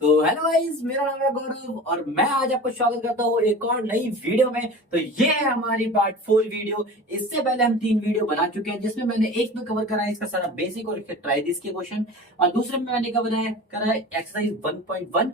तो hello guys, मेरा नाम है गौरव और मैं आज आपको स्वागत करता हूँ एक और नई वीडियो में। तो ये है हमारी पार्ट 4 वीडियो। इससे पहले हम 3 वीडियो बना चुके हैं, जिसमें मैंने एक में कवर करा है इसका सारा बेसिक और ट्राई दिस के क्वेश्चन, और दूसरे में मैंने करा है एक्सरसाइज 1.1।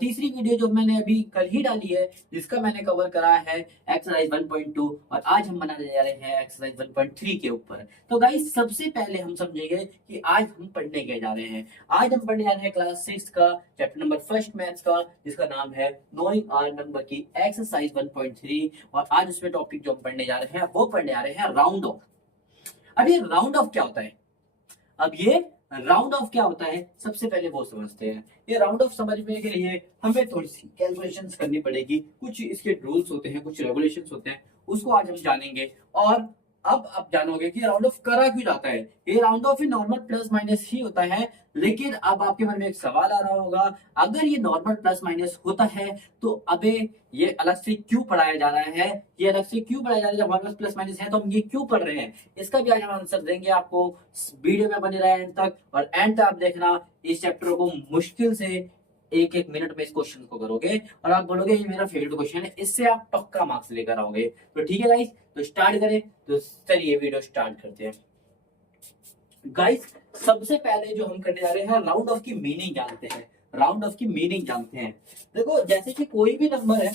तीसरी वीडियो जो मैंने अभी कल ही डाली है, जिसका मैंने कवर करा है एक्सरसाइज 1.2, और आज हम बनाने जा रहे हैं एक्सरसाइज 1.3 के ऊपर। तो गाइस, सबसे पहले हम समझेंगे कि आज हम पढ़ने के जा रहे हैं। आज हम पढ़ने जा रहे हैं क्लास 6 का चैप्टर नंबर फर्स्ट मैथ्स का, जिसका नाम है नोइंग आर नंबर की एक्सरसाइज 1.3। और आज उसमें टॉपिक जो हम पढ़ने जा रहे हैं वो पढ़ने जा रहे हैं राउंड ऑफ। अब ये राउंड ऑफ क्या होता है? अब ये राउंड ऑफ क्या होता है, सबसे पहले वो समझते हैं। ये राउंड ऑफ समझने के लिए हमें थोड़ी सी कैलकुलेशंस करनी पड़ेगी। कुछ इसके रूल्स होते हैं, कुछ रेगुलेशंस होते हैं, उसको आज हम जानेंगे। और अब आप जानोगे कि राउंड ऑफ करा क्यों जाता है। ये राउंड ऑफ ही नॉर्मल प्लस माइनस ही होता है, लेकिन अब आपके मन में एक सवाल आ रहा होगा, अगर ये नॉर्मल प्लस माइनस होता है तो अबे ये अलग से क्यों पढ़ाया जा रहा है, ये अलग से क्यों पढ़ाया जा रहा है? जब हमारे पास प्लस माइनस है तो हम ये क्यों पढ़ रहे हैं? इसका भी आज हम आंसर देंगे आपको। वीडियो में बने रहे एंड तक, और एंड तक आप देखना इस चैप्टर को मुश्किल से एक एक मिनट में इस क्वेश्चन को करोगे और आप बोलोगे ये मेरा फेवरेट क्वेश्चन है, इससे आप पक्का मार्क्स लेकर आओगे। तो ठीक है गाइस, तो स्टार्ट करें। तो चलिए वीडियो स्टार्ट करते हैं। गाइस, सबसे पहले जो हम करने जा रहे हैं, राउंड ऑफ की मीनिंग जानते हैं। राउंड ऑफ की मीनिंग जानते हैं। देखो, जैसे कि कोई भी नंबर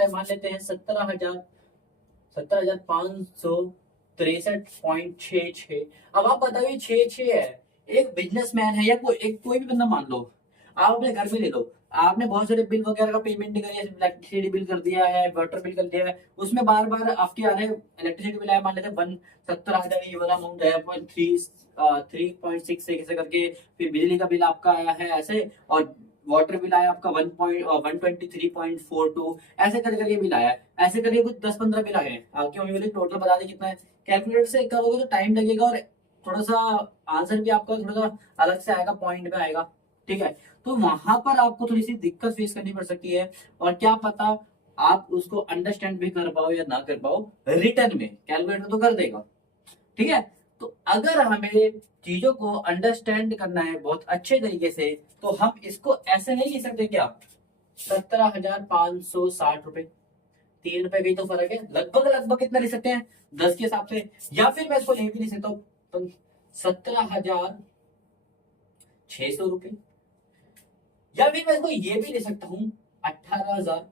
है, मान लेते हैं 17,563.66। अब आप बताइए, 6 है, एक बिजनेसमैन है या कोई भी बंदा मान लो, आप अपने घर में ले लो, आपने बहुत सारे बिल वगैरह का पेमेंट करी है, इलेक्ट्रिसिटी बिल कर दिया है, वाटर बिल कर दिया है, उसमें बार बार आपके आ रहे इलेक्ट्रिसिटी बिल आया, मान लेते हैं 17,000, ये वाला अमाउंट है 3.6 ऐसे करके। फिर बिजली का बिल आपका आया है ऐसे, और वाटर बिल आया आपका 123.42, ऐसे करके बिल आया है। ऐसे करके कुछ 10-15 बिल आ गए। आपकी मम्मी बोली टोटल बता दे कितना है। कैलकुलेटर से करोगे तो टाइम लगेगा, और थोड़ा सा आंसर भी आपका थोड़ा सा अलग से आएगा, पॉइंट में आएगा। ठीक है, तो वहां पर आपको थोड़ी सी दिक्कत फेस करनी पड़ सकती है, और क्या पता आप उसको अंडरस्टैंड भी कर पाओ या ना कर पाओ। रिटर्न में कैलकुलेटर तो कर देगा। ठीक है, तो अगर हमें चीजों को अंडरस्टैंड करना है बहुत अच्छे तरीके से, तो हम इसको ऐसे नहीं लिख सकते क्या? 17,560 रुपए, 3 रुपए का ही तो फर्क है। लगभग लगभग कितना लिख सकते हैं? 10 के हिसाब से। या फिर मैं इसको ये भी लिख सकता हूँ 17,600 रुपए। या फिर मैं इसको ये भी ले सकता हूँ 18,000।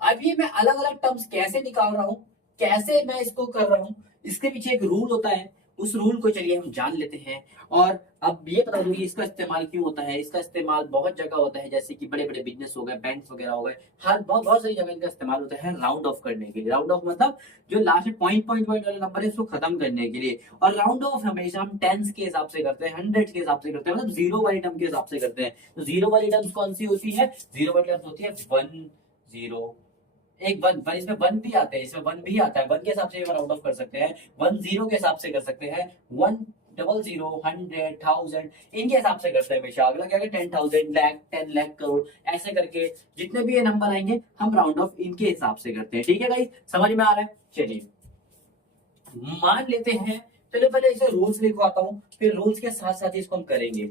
अब ये मैं अलग अलग टर्म्स कैसे निकाल रहा हूँ, कैसे मैं इसको कर रहा हूँ, इसके पीछे एक रूल होता है। उस रूल को चलिए हम जान लेते हैं। और अब ये बता दूं कि इसका इस्तेमाल क्यों होता है। इसका इस्तेमाल बहुत जगह होता है, जैसे कि बड़े बड़े बिजनेस हो गए, बैंक वगैरह हो गए, हर बहुत बहुत सारी जगह इनका इस्तेमाल होता है राउंड ऑफ करने के लिए। राउंड ऑफ मतलब जो लास्ट में पॉइंट पॉइंट पॉइंट वाले नंबर है उसको खत्म करने के लिए। और राउंड ऑफ हमेशा हम टेंस के हिसाब से करते हैं, हंड्रेड के हिसाब से करते हैं, मतलब जीरो वाली टर्म के हिसाब से करते हैं। तो जीरो वाली टर्म्स कौन सी होती है? जीरो वाली टर्म्स होती है 1 0, एक वन वन, इसमें वन भी आते हैं, इसमें वन भी आता है। वन के हिसाब से राउंड ऑफ कर सकते हैं, 1 0 के हिसाब से कर सकते हैं, 100, 100, 1000, इनके हिसाब से करते हैं हमेशा। अगला क्या है? 10,000, लाख, 10 लाख, करोड़, ऐसे करके जितने भी ये नंबर आएंगे हम राउंड ऑफ इनके हिसाब से करते हैं। ठीक है गाइस, समझ में आ रहा है? चलिए मान लेते हैं, चलो पहले इसे रूल्स लिखवाता हूँ, फिर रूल्स के साथ साथ इसको हम करेंगे।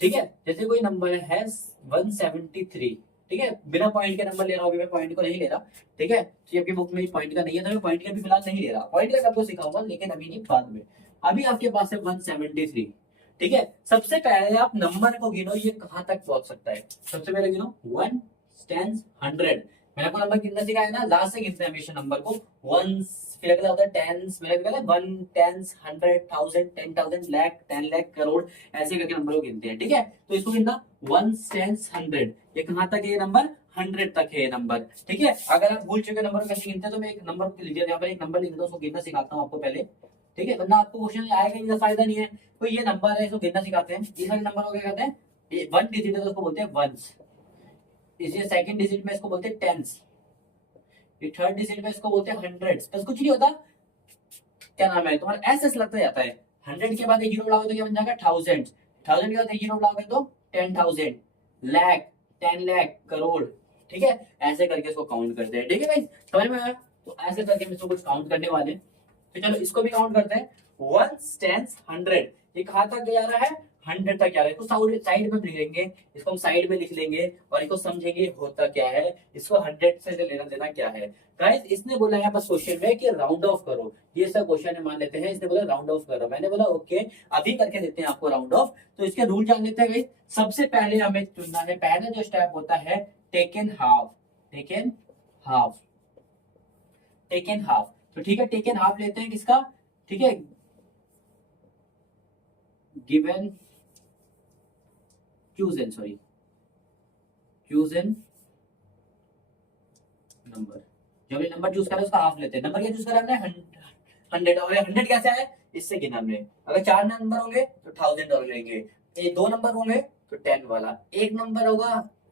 ठीक है, जैसे कोई नंबर है 173। ठीक है, बिना पॉइंट के नंबर ले रहा हूँ, मैं पॉइंट को नहीं ले रहा। ठीक है, तो आपकी बुक में पॉइंट का नहीं है, तो मैं पॉइंट का भी फिलहाल नहीं ले रहा। पॉइंट का आपको सिखाऊंगा, लेकिन अभी नहीं, बाद में। अभी आपके पास है 173। ठीक है, सबसे पहले आप नंबर को गिनो, ये कहां तक पहुंच सकता है। सबसे पहले गिनो 1 10 100। मैंने आपको नंबर गिनना सिखाया ना, लास्ट से गिनते हैं हमेशा नंबर को। वन, फिर अगला होता है टेंस, मेरा अगला 1 10 100 1000 10,000 लाख 10 लाख करोड़, ऐसे करके नंबर को गिनते हैं। ठीक है, तो इसको गिनना 1 10 100, ये कहां तक है? ये नंबर 100 तक है ये नंबर। ठीक है, अगर आप भूल चुके नंबर कैसे गिनते हैं, तो मैं एक नंबर लिख दिया, यहाँ पर एक नंबर लिख दो, उसको गिनना सिखाता हूँ आपको पहले। ठीक है, वरना आपको क्वेश्चन आएगा नहीं, फायदा नहीं है। तो ये नंबर है, इसको गिनना सिखाते हैं। इस वाले नंबर को क्या कहते हैं? ये 1 डिजिट है तो उसको बोलते हैं वंस। इसे सेकंड डिजिट में इसको बोलते हैं टेंस। ये थर्ड डिजिट में इसको बोलते हैं हंड्रेड्स। बस कुछ नहीं होता, क्या नाम है तुम्हारा, एस एस लगता जाता है। 100 के बाद एक जीरो लगाओगे तो क्या बन जाएगा? थाउजेंड। थाउजेंड के बाद एक जीरो लगाओगे तो 10,000, लाख, 10 लाख, करोड़। ठीक है, ऐसे करके इसको काउंट करते हैं। ठीक है भाई, समझ में आया? तो ऐसे करके हम इसको कुछ काउंट करने वाले हैं। तो चलो इसको भी काउंट करते हैं। 1 10 100, ये कहां तक जा रहा है? 100 तक क्या है, इसको साइड में लिख लेंगे, इसको हम साइड में लिख लेंगे और इसको समझेंगे होता क्या है, इसको 100 से लेना देना क्या है। गाइस इसने बोला है बस क्वेश्चन में कि राउंड ऑफ करो, ये सब क्वेश्चन है मान लेते हैं, इसने बोला राउंड ऑफ करो, मैंने बोला ओके अभी करके देते हैं आपको राउंड ऑफ। तो इसके रूल जान लेते हैं गाइस। सबसे पहले हमें चुनना है, पहला जो स्टेप होता है taken half, taken half, taken half. तो ठीक है टेकन हाफ लेते हैं किसका, ठीक है given chosen, sorry chosen number, जो हमने नंबर चूज करा उसका हाफ लेते हैं। नंबर क्या चूज करा हमने 100, और 100 कैसे है इससे गिना हमने। अगर 4 नंबर होंगे तो 1000 लेंगे, ये 2 नंबर होंगे तो 10 वाला, एक नंबर होगा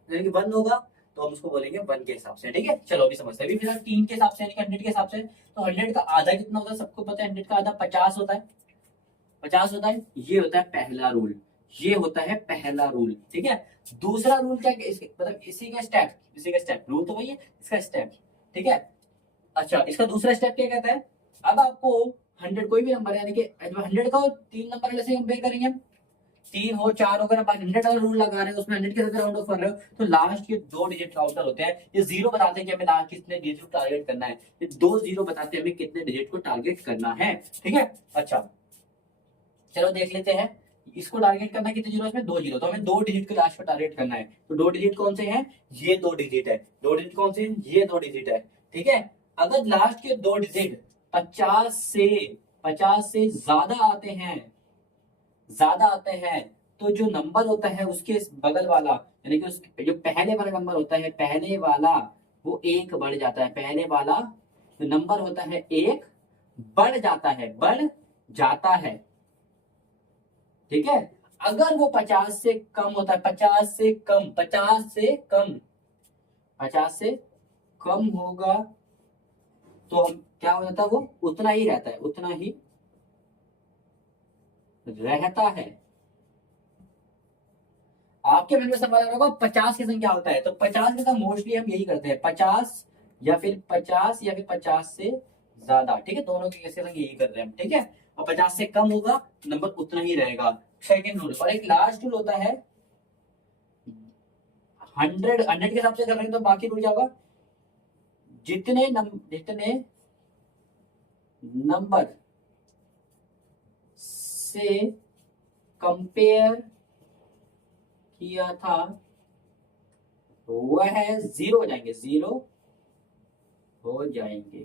यानी कि 1 होगा तो हम उसको बोलेंगे 1 के हिसाब से। ठीक है चलो अभी समझते हैं। अभी फिलहाल 3 के हिसाब से यानी कि 100 के हिसाब से, तो 100 का आधा कितना होता है सबको पता है, 100 का आधा 50 होता है, 50 होता है। ये होता है पहला रूल, ये होता है पहला रूल। ठीक है दूसरा रूल क्या है, मतलब इसी का स्टेप, इसी का स्टेप, रूल तो वही है इसका स्टेप। ठीक है अच्छा इसका दूसरा स्टेप क्या कहता है, अब आपको 100 कोई भी नंबर है यानी कि 100 का 3 नंबर वाले से कंपेयर करेंगे हम, 3 हो 4 हो, अगर आप 100 का रूल लगा रहे हो उसमें 100 के साथ राउंड ऑफ कर रहे हो तो लास्ट के 2 डिजिट काउंटर होते हैं, ये जीरो बताते हैं कि हमें लास्ट कितने डिजिट को टारगेट करना है, ये 2 जीरो बताते हैं हमें कितने डिजिट को टारगेट करना है। ठीक है अच्छा चलो देख लेते हैं, इसको टारगेट करना है कितने जीरो, इसमें 2 जीरो, तो हमें 2 डिजिट को लास्ट पर टारगेट करना है। तो 2 डिजिट कौन से हैं, ये 2 डिजिट है, 2 डिजिट कौन से हैं, ये 2 डिजिट है। ठीक है अगर लास्ट के 2 डिजिट 50 से ज्यादा आते हैं, ज्यादा आते हैं, तो जो नंबर होता है उसके बगल वाला यानी कि उसके जो पहले वाला नंबर होता है, पहले वाला वो 1 बढ़ जाता है, पहले वाला जो नंबर होता है 1 बढ़ जाता है, बढ़ जाता है। ठीक है अगर वो 50 से कम होता है, 50 से कम, 50 से कम, 50 से कम होगा तो हम क्या हो जाता है, वो उतना ही रहता है, उतना ही रहता है। आपके मन में सवाल आ रहा होगा 50 की संख्या होता है, तो 50 के साथ मोस्टली हम यही करते हैं, 50 या फिर 50 या फिर 50 से ज्यादा। ठीक है दोनों के केस के संग यही कर रहे हैं हम। ठीक है और 50 से कम होगा नंबर उतना ही रहेगा, सेकेंड रूल। और एक लास्ट रूल होता है 100 के हिसाब से कर रहे हैं तो बाकी रूल क्या होगा, जितने नंबर से कंपेयर किया था वह है 0 हो जाएंगे, 0 हो जाएंगे।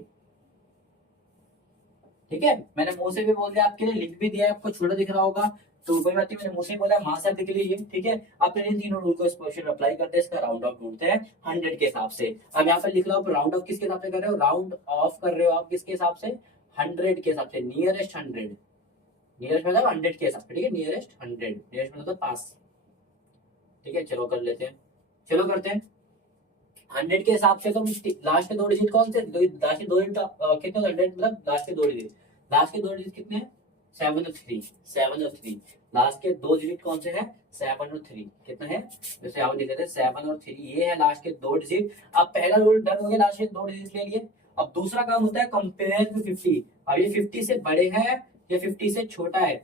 ठीक है मैंने मुंह से भी बोल दिया, आपके लिए लिख भी दिया है, आपको छोटा दिख रहा होगा तो कोई बात नहीं, मैंने मुंह से बोला वहां से दिख लीजिए। ठीक है आप इन तीनों रूल को इस क्वेश्चन में अप्लाई करते हैं, इसका राउंड ऑफ ढूंढते हैं 100 के हिसाब से। अब यहाँ पर लिख रहा हूँ राउंड ऑफ किसके हिसाब से कर रहे हो, राउंड ऑफ कर रहे हो आप किसके हिसाब से, 100 के हिसाब से, नियरेस्ट 100, नियरेस्ट मतलब 100 के हिसाब से। ठीक है नियरेस्ट 100, नियरेस्ट मतलब पास। ठीक है चलो कर लेते हैं, चलो करते हैं 100 के हिसाब से। तो लास्ट के 2 डिजिट कौन से, लास्ट के 2 डिजिट कितने, 100 मतलब लास्ट के 2 डिजिट, लास्ट के 2 डिजिट कितने हैं 7 और 3, 7 और 3, लास्ट के 2 डिजिट कौन से हैं 7 और 3, कितना है जैसे आप लिख देते हैं 7 और 3, ये है लास्ट के 2 डिजिट। अब पहला रूल डन हो गया, लास्ट के 2 डिजिट ले लिए। अब दूसरा काम होता है कंपेयर टू 50। अब ये 50 से बड़े हैं या 50 से छोटा है।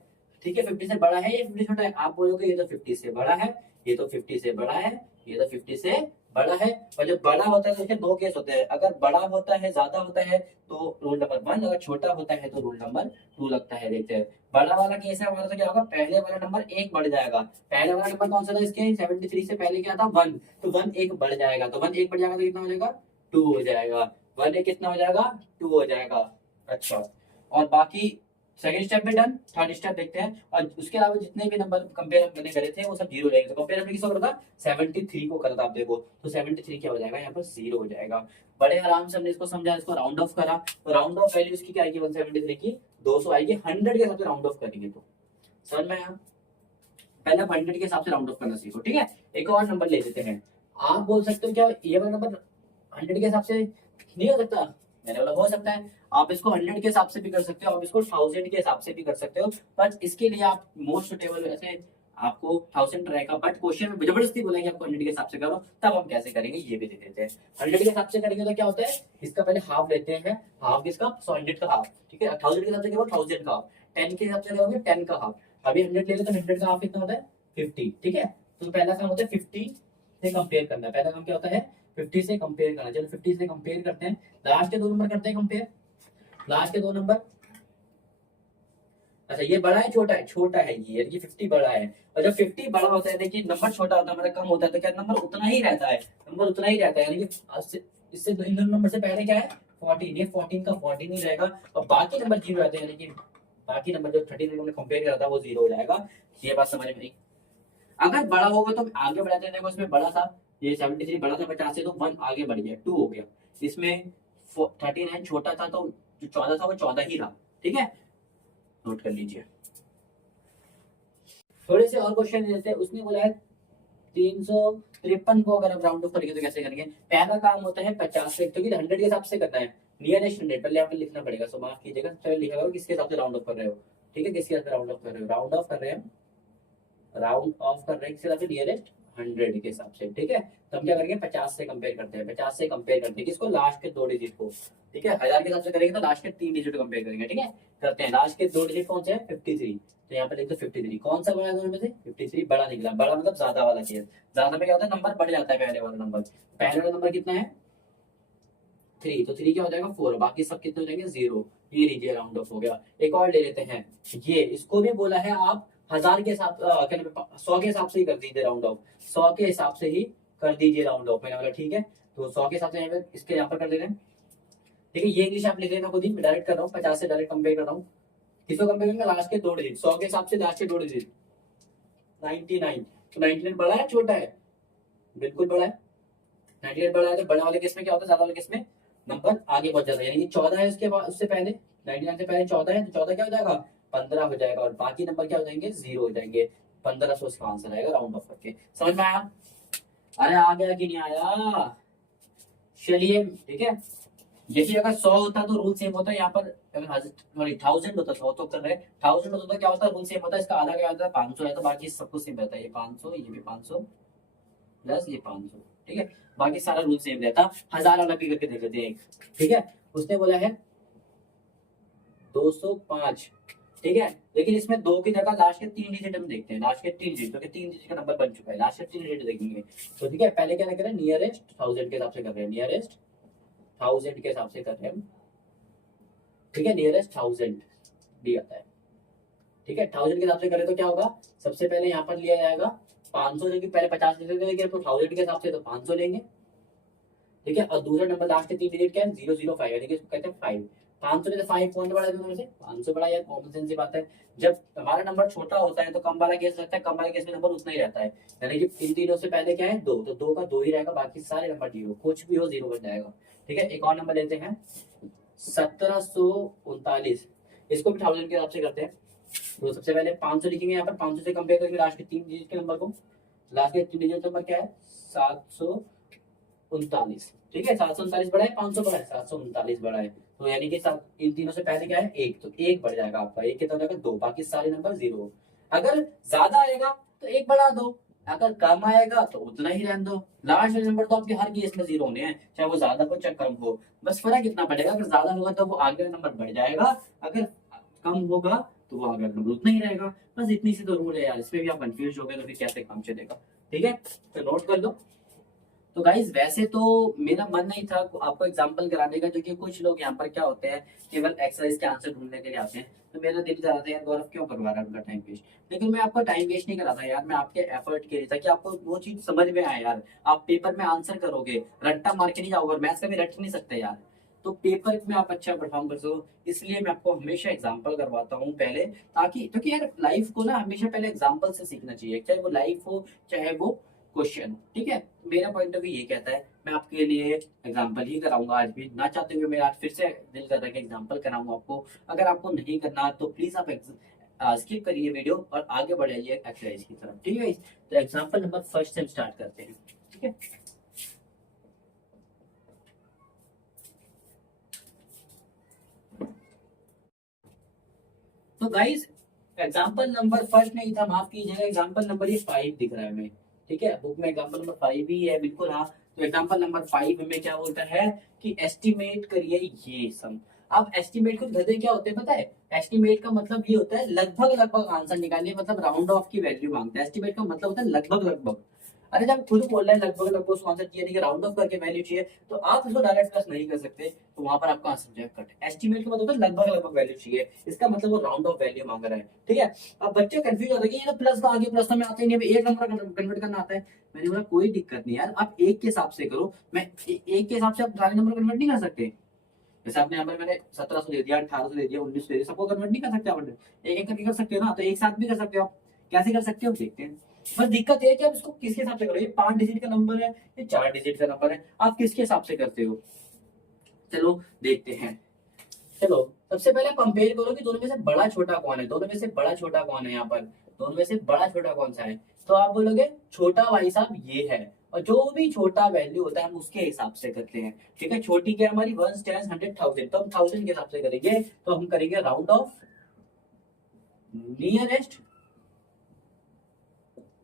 ठीक है 50 से बड़ा है या 50 से छोटा है, आप बोलोगे ये तो 50 से बड़ा है, ये तो 50 से बड़ा है, ये तो 50 से बड़ा है। और जब बड़ा होता है तो उसके 2 केस होते हैं, अगर बड़ा होता है ज्यादा होता है तो रूल नंबर 1, अगर छोटा होता है तो रूल नंबर 2 लगता है। देखते हैं बड़ा वाला केस है हमारा, तो क्या होगा पहले वाला नंबर 1 बढ़ जाएगा, पहले वाला नंबर कौन सा था इसके 73 से पहले क्या था 1, तो 1 1 बढ़ जाएगा, तो 1 1 बढ़ जाएगा तो कितना हो जाएगा 2 हो जाएगा, 1 1 कितना हो जाएगा 2 हो जाएगा। अच्छा और बाकी सेकंड स्टेप में डन, थर्ड स्टेप देखते हैं। और उसके अलावा जितने भी नंबर कंपेयर मैंने करे थे वो सब 0 हो जाएंगे। तो कंपेयर हमने किसको करा था 73 को करा था, आप देखो तो 73 क्या हो जाएगा यहाँ पर 0 हो जाएगा। बड़े आराम से हमने इसको समझा, इसको राउंड ऑफ करा, तो राउंड ऑफ वैल्यू इसकी क्या आएगी 173 की 200 आएगी, 100 के हिसाब से राउंड ऑफ करेंगे तो समझ में आया। पहले आप 100 के हिसाब से राउंड ऑफ करना सीखो। ठीक है एक और नंबर ले लेते हैं, आप बोल सकते हो क्या ये वाला नंबर 100 के हिसाब से नहीं हो सकता, मैंने बोला हो सकता है। आप इसको 100 के हिसाब से भी कर सकते हो, आप इसको 1000 के हिसाब से भी कर सकते हो, बट इसके लिए आप मोस्ट सुटेबल ऐसे आपको 1000 रहेगा, बट क्वेश्चन में जबरदस्ती बोलेंगे आपको 100 के हिसाब से करो, तब हम कैसे करेंगे ये भी दे देते हैं। 100 के हिसाब से करेंगे तो क्या होता है, इसका पहले हाफ लेते हैं, हाफ किसका 100 का हाफ। ठीक है 1000 के हिसाब से करो 1000 का हाफ, 10 के हिसाब से करोगे 10 का हाफ, अभी 100 ले लो तो 100 का हाफ कितना होता है 50, ठीक है। तो पहला काम होता है 50 से कंपेयर करना, पहला काम क्या होता है 50 से कंपेयर करना। चलो 50 से कंपेयर करते हैं, लास्ट के दो नंबर करते हैं कंपेयर, लास्ट के दो नंबर। अच्छा ये बड़ा है छोटा है, छोटा है ये 50 बड़ा है। और जब 50 बड़ा होता है, देखिए नंबर छोटा होता है मतलब कम होता है, तो क्या नंबर उतना ही रहता है, नंबर उतना ही रहता है, यानी कि इससे इन दोनों नंबर से पहले क्या है 14, ये 14 का 14 ही रहेगा, और बाकी नंबर जीरो रहते हैं, यानी कि बाकी नंबर जो 13 नंबर में कंपेयर करा था वो जीरो हो जाएगा। ये बात समझ में नहीं। अगर बड़ा होगा तो आगे बढ़ाते हैं, देखो इसमें बड़ा था, ये 73 बड़ा था 50 से, तो 1 आगे बढ़ गया 2 हो गया। इसमें 39 छोटा था, तो जो 14 था वो 14 ही रहा, ठीक है, नोट कर लीजिए। थोड़े से और क्वेश्चन देते हैं। उसने बोला है 353 को अगर आप राउंड ऑफ करेंगे तो कैसे करेंगे। पहला काम होता है 50 से, क्योंकि 100 के हिसाब से करना है, नियरेस्ट 100 पहले यहाँ पे लिखना पड़ेगा, सो माफ कीजिएगा, पहले लिखा करो किसके हिसाब से राउंड ऑफ कर रहे हो, ठीक है, किसके हिसाब से राउंड ऑफ कर रहे हो, राउंड ऑफ कर रहे हैं, राउंड ऑफ कर रहे हैं किसके हिसाब से, नियरेस्ट 100 के हिसाब से, ठीक है। तो हम क्या करेंगे 50 से कंपेयर करते हैं, 50 से कंपेयर करते हैं किसको, लास्ट के 2 डिजिट को, ठीक है। 1000 के हिसाब से करेंगे तो लास्ट के 3 डिजिट को कंपेयर करेंगे, ठीक है। करते हैं, लास्ट के 2 डिजिट कौन से हैं 53, तो यहाँ पे लिख दो 53, कौन सा बड़ा है दोनों में से 53 बड़ा निकला, बड़ा मतलब ज्यादा वाला केस, ज्यादा में क्या होता है नंबर बढ़ जाता है, पहले वाला नंबर, पहले वाला नंबर कितना है 3, तो 3 क्या हो जाएगा 4, बाकी सब कितने हो जाएंगे 0, ये लीजिए राउंड ऑफ हो गया। एक और ले लेते हैं, ये इसको भी बोला है आप 1000 के हिसाब क्या 100 के हिसाब से ही कर दीजिए राउंड ऑफ, 100 के हिसाब से ही कर दीजिए राउंड ऑफ, मैंने बोला ठीक है, तो 100 के हिसाब से इसके यहाँ पर कर दे रहे हैं, ठीक है। ये इंग्लिश आप लिख लेना खुद ही, मैं डायरेक्ट कर रहा हूँ, 50 से डायरेक्ट कंपेयर कर रहा हूँ, किसको कंपेयर करेंगे लास्ट के 2 डिजिट, 100 के हिसाब से लास्ट के 2 डिजिट 99, तो 99 बड़ा है छोटा है, बिल्कुल बड़ा है, 98 बड़ा है, तो बड़ा वाले केस में क्या होता है, ज्यादा वाले केस में नंबर आगे बढ़ जाता है, यानी कि 14 है उसके बाद, उससे पहले 99 से पहले 14 है, तो 14 क्या हो जाएगा 15 हो जाएगा, और बाकी नंबर क्या हो जाएंगे 0 हो जाएंगे, 1500 इसका आंसर आएगा राउंड ऑफ करके। समझ में आया, अरे आ गया कि नहीं आया, चलिए ठीक है। यही अगर 100 होता तो रूल सेम होता है, यहाँ पर अगर सॉरी 1000 होता, 100 तो कर रहे हैं, 1000 होता तो क्या होता है रूल सेम होता है, इसका आधा क्या होता है 500 है, तो बाकी सब कुछ सेम रहता है, ये 500 ये भी 500 प्लस ये 500, ठीक है, बाकी सारा रूल सेम रहता। 1000 वाला भी करके देख लेते हैं, ठीक है। उसने बोला है 205, ठीक है, लेकिन इसमें 2 की जगह लास्ट के 3 डिजिट हम देखते हैं, लास्ट के 3 डिजिट, क्योंकि 3 डिजिट का नंबर बन चुका है, लास्ट के 3 डिजिट देखेंगे, तो ठीक है। पहले क्या कर रहे हैं नियरेस्ट 1000 के हिसाब से कर रहे हैं, नियरेस्ट 1000 के हिसाब से कर रहे हैं, ठीक है, नियरेस्ट 1000 दिया जाता है, ठीक है। 1000 के हिसाब से करें तो क्या होगा, सबसे पहले यहाँ पर लिया जाएगा 500, जो कि पहले 50 लेते थे, लेकिन तो 1000 के हिसाब से तो 500 लेंगे, ठीक है। और दूसरा नंबर लास्ट के 3 डिजिट क्या है 005, यानी कि इसको कहते हैं 5, 500 में से 5 कौन बड़ा है दोनों में से, 500 बड़ा, यार कॉमन सेंस की बात है। जब हमारा नंबर छोटा होता है तो कम वाला केस रहता है, कम वाले केस में नंबर उतना ही रहता है, यानी कि इन तीनों से पहले क्या है 2, तो 2 का 2 ही रहेगा, बाकी सारे नंबर 0, कुछ भी हो 0 बन जाएगा, ठीक है। एक और नंबर लेते हैं 1739, इसको भी 1000 के हिसाब से करते हैं, तो सबसे पहले 500 लिखेंगे, यहाँ पर 500 से कंपेयर करेंगे लास्ट के 3 डिजिट के नंबर को, लास्ट के 3 डिजिट नंबर क्या है 739, ठीक है। 739 बड़ा है 500 बड़ा है, 739 बड़ा है, तो यानी कि इन तीनों से पहले क्या है 1, तो 1 बढ़ जाएगा आपका, 1 कितना हो जाएगा 2, बाकी सारे नंबर 0। अगर ज्यादा आएगा तो 1 बढ़ा दो, अगर कम आएगा तो उतना ही रहने दो, लास्ट नंबर तो आपके हर केस में 0 होने हैं, चाहे वो ज्यादा हो चाहे कम हो, बस फर्क इतना पड़ेगा, अगर ज्यादा होगा तो वो आगे नंबर बढ़ जाएगा, अगर कम होगा तो वो आगे नंबर उतना ही रहेगा, बस इतनी सी तो रूल है यार, इसमें भी आप कंफ्यूज हो गए तो फिर कैसे काम चलेगा, ठीक है, तो नोट कर लो। तो गाइज वैसे तो मेरा मन नहीं था आपको एग्जांपल कराने का, क्योंकि कुछ लोग यहाँ पर क्या होते हैं केवल एक्सरसाइज के आंसर ढूंढने के लिए आते हैं, तो मेरा दिल चाह रहा था यार गौरव क्यों करवा रहा है उनका टाइम वेस्ट, लेकिन मैं आपका टाइम वेस्ट नहीं करा था यार, मैं आपके एफर्ट के लिए, ताकि आपको वो चीज समझ में आए यार, आप पेपर में आंसर करोगे, रट्टा मार के नहीं जाओगे, मैथ्स का भी रट नहीं सकते यार, तो पेपर में आप अच्छा परफॉर्म कर सको, इसलिए मैं आपको हमेशा एग्जांपल करवाता हूँ पहले, ताकि क्योंकि यार लाइफ को ना हमेशा पहले एग्जांपल से सीखना चाहिए, चाहे वो लाइफ हो चाहे वो क्वेश्चन, ठीक है। मेरा पॉइंट ऑफ व्यू ये कहता है, मैं आपके लिए एग्जांपल ही कराऊंगा आज भी, ना चाहते हुए मैं आज फिर से दिल कर रहा है कि एग्जांपल कराऊंगा आपको, अगर आपको नहीं करना तो प्लीज आप स्किप करिए वीडियो और आगे बढ़ जाइए एक्सरसाइज की तरफ, ठीक है। तो एग्जांपल नंबर फर्स्ट से हम स्टार्ट करते हैं, ठीक है। तो गाइस एग्जांपल नंबर फर्स्ट नहीं था, माफ कीजिएगा, एग्जांपल नंबर ये 5 दिख रहा है हमें, ठीक है, बुक में एग्जांपल नंबर 5 ही है, बिल्कुल हाँ। तो एग्जांपल नंबर 5 में क्या बोलता है कि एस्टिमेट करिए ये सम, अब एस्टिमेट कुछ गधे क्या होते हैं पता है? एस्टिमेट का मतलब ये होता है लगभग लगभग आंसर निकालने, मतलब राउंड ऑफ की वैल्यू मांगता है। एस्टिमेट का मतलब होता है लगभग लगभग। अरे जब खुद बोल रहे हैं लगभग लगभग उसको आंसर चाहिए, नहीं कि राउंड ऑफ करके वैल्यू चाहिए, तो आप इसको डायरेक्ट प्लस नहीं कर सकते, तो वहां पर आपका आंसर जो है कट। एस्टिमेट का मतलब लगभग लगभग वैल्यू चाहिए, इसका मतलब वो राउंड ऑफ वैल्यू मांग रहा है, ठीक है। अब बच्चे कंफ्यूज होते हैं कि ये तो प्लस का आगे प्लस में आते ही नहीं, एक नंबर कन्वर्ट करना आता है। मैंने बोला कोई दिक्कत नहीं यार, आप एक के हिसाब से करो, मैं एक के हिसाब से आप सारे नंबर कन्वर्ट नहीं कर सकते। जैसे आपने यहाँ पर मैंने 1700 दे दिया, 1800 दे दिया, 1900 दे दिया, सबको कन्वर्ट नहीं कर सकते आप, एक एक करके कर सकते हो ना, तो एक साथ भी कर सकते हो आप। कैसे कर सकते हो देखते हैं। बस दिक्कत ये है कि आप इसको किसके हिसाब से करो, ये 5 डिजिट का नंबर है, ये 4 डिजिट का नंबर है, आप किसके हिसाब से करते हो। चलो देखते हैं। चलो सबसे पहले कंपेयर करो कि दोनों में से बड़ा छोटा कौन है, दोनों में से बड़ा छोटा कौन है, यहाँ पर दोनों में से बड़ा छोटा कौन सा है। तो आप बोलोगे छोटा भाई साहब ये है, और जो भी छोटा वैल्यू होता है हम उसके हिसाब से करते हैं, ठीक है। छोटी क्या हमारी 1 10 100 1000, तो हम 1000 के हिसाब से करेंगे, तो हम करेंगे राउंड ऑफ नियरेस्ट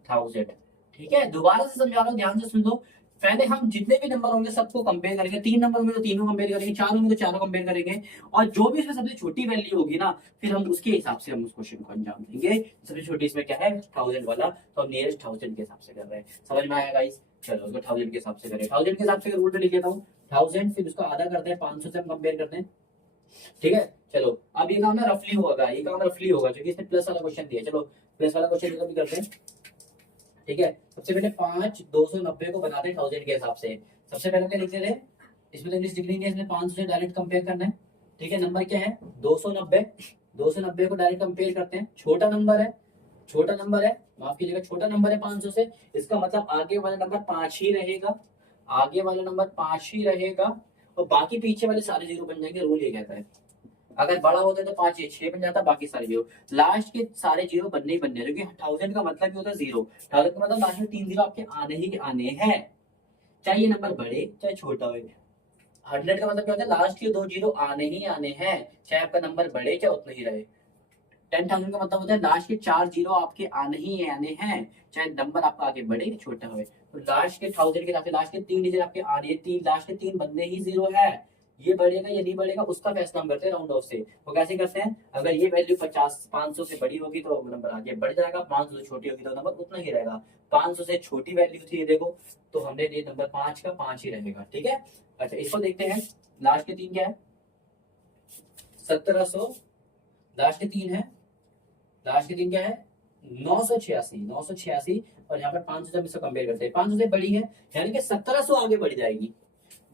1000, ठीक है। दोबारा से समझा रहा हूँ, ध्यान से सुन लो। पहले हम जितने भी नंबर होंगे सबको कंपेयर करेंगे, 3 नंबर होंगे तो तीनों कंपेयर करेंगे, 4 होंगे तो चारों कंपेयर करेंगे, और जो भी इसमें सबसे छोटी वैल्यू होगी ना, फिर हम उसके हिसाब से हम उस क्वेश्चन को अंजाम देंगे। सबसे छोटी इसमें क्या है 1000 वाला, तो हम नियरेस्ट 1000 के हिसाब से कर रहे हैं। समझ में आया गाइस? चलो उसको 1000 के हिसाब से करें, 1000 के हिसाब से रूल में लिख लेता हूँ 1000, फिर उसका आधा करते हैं 500 से हम कंपेयर करते हैं, ठीक है। चलो अब ये काम ना रफली होगा, ये काम रफली होगा क्योंकि इसने प्लस वाला क्वेश्चन दिया। चलो प्लस वाला क्वेश्चन भी करते हैं, ठीक है। सबसे पहले 5 290 को बनाते हैं 1000 के हिसाब से। सबसे पहले हमने लिख रहे, इसमें तो इंग्लिश लिखनी है, इसमें 500 से डायरेक्ट कंपेयर करना है, ठीक है। नंबर क्या है 290, 290 को डायरेक्ट कंपेयर करते हैं, छोटा नंबर है, छोटा नंबर है, माफ कीजिएगा छोटा नंबर है 500 से, इसका मतलब आगे वाला नंबर 5 ही रहेगा, आगे वाला नंबर 5 ही रहेगा, और बाकी पीछे वाले सारे जीरो बन जाएंगे। रूल ये कहता है अगर बड़ा होता है तो 5 या 6 बन जाता, बाकी सारे जीरो, लास्ट के सारे जीरो बनने ही बनने हैं, क्योंकि 1000 का मतलब ही होता है जीरो, 1000 का मतलब लास्ट में 3 जीरो आपके आने ही आने हैं, चाहे ये नंबर बड़े चाहे छोटा हो। 100 का मतलब क्या होता है लास्ट के 2 जीरो आने ही आने हैं, चाहे आपका नंबर बड़े चाहे उतना ही रहे। 10,000 का मतलब होता है लास्ट के 4 जीरो आपके आने ही आने हैं, चाहे नंबर आपका आगे बड़े या छोटा हो। तो लास्ट के 1000 के हिसाब से लास्ट के 3 डिजिट आपके आने, 3 लास्ट के 3 बनने ही जीरो है, ये बढ़ेगा या नहीं बढ़ेगा उसका फैसला हम करते हैं राउंड ऑफ से। वो कैसे करते हैं, अगर ये वैल्यू 50 500 से बड़ी होगी तो नंबर आगे बढ़ जाएगा, 500 से छोटी होगी तो नंबर उतना ही रहेगा। 500 से छोटी वैल्यू थी ये देखो, तो हमने ये नंबर 5 का 5 ही रहेगा, ठीक है। अच्छा इसको देखते हैं, लास्ट के 3 क्या है 1700, लास्ट के 3 है, लास्ट के 3 क्या है 986, 986, और यहाँ पर 500 से हम इसको कंपेयर करते हैं, 500 से बड़ी है, यानी कि 1700 आगे बढ़ जाएगी।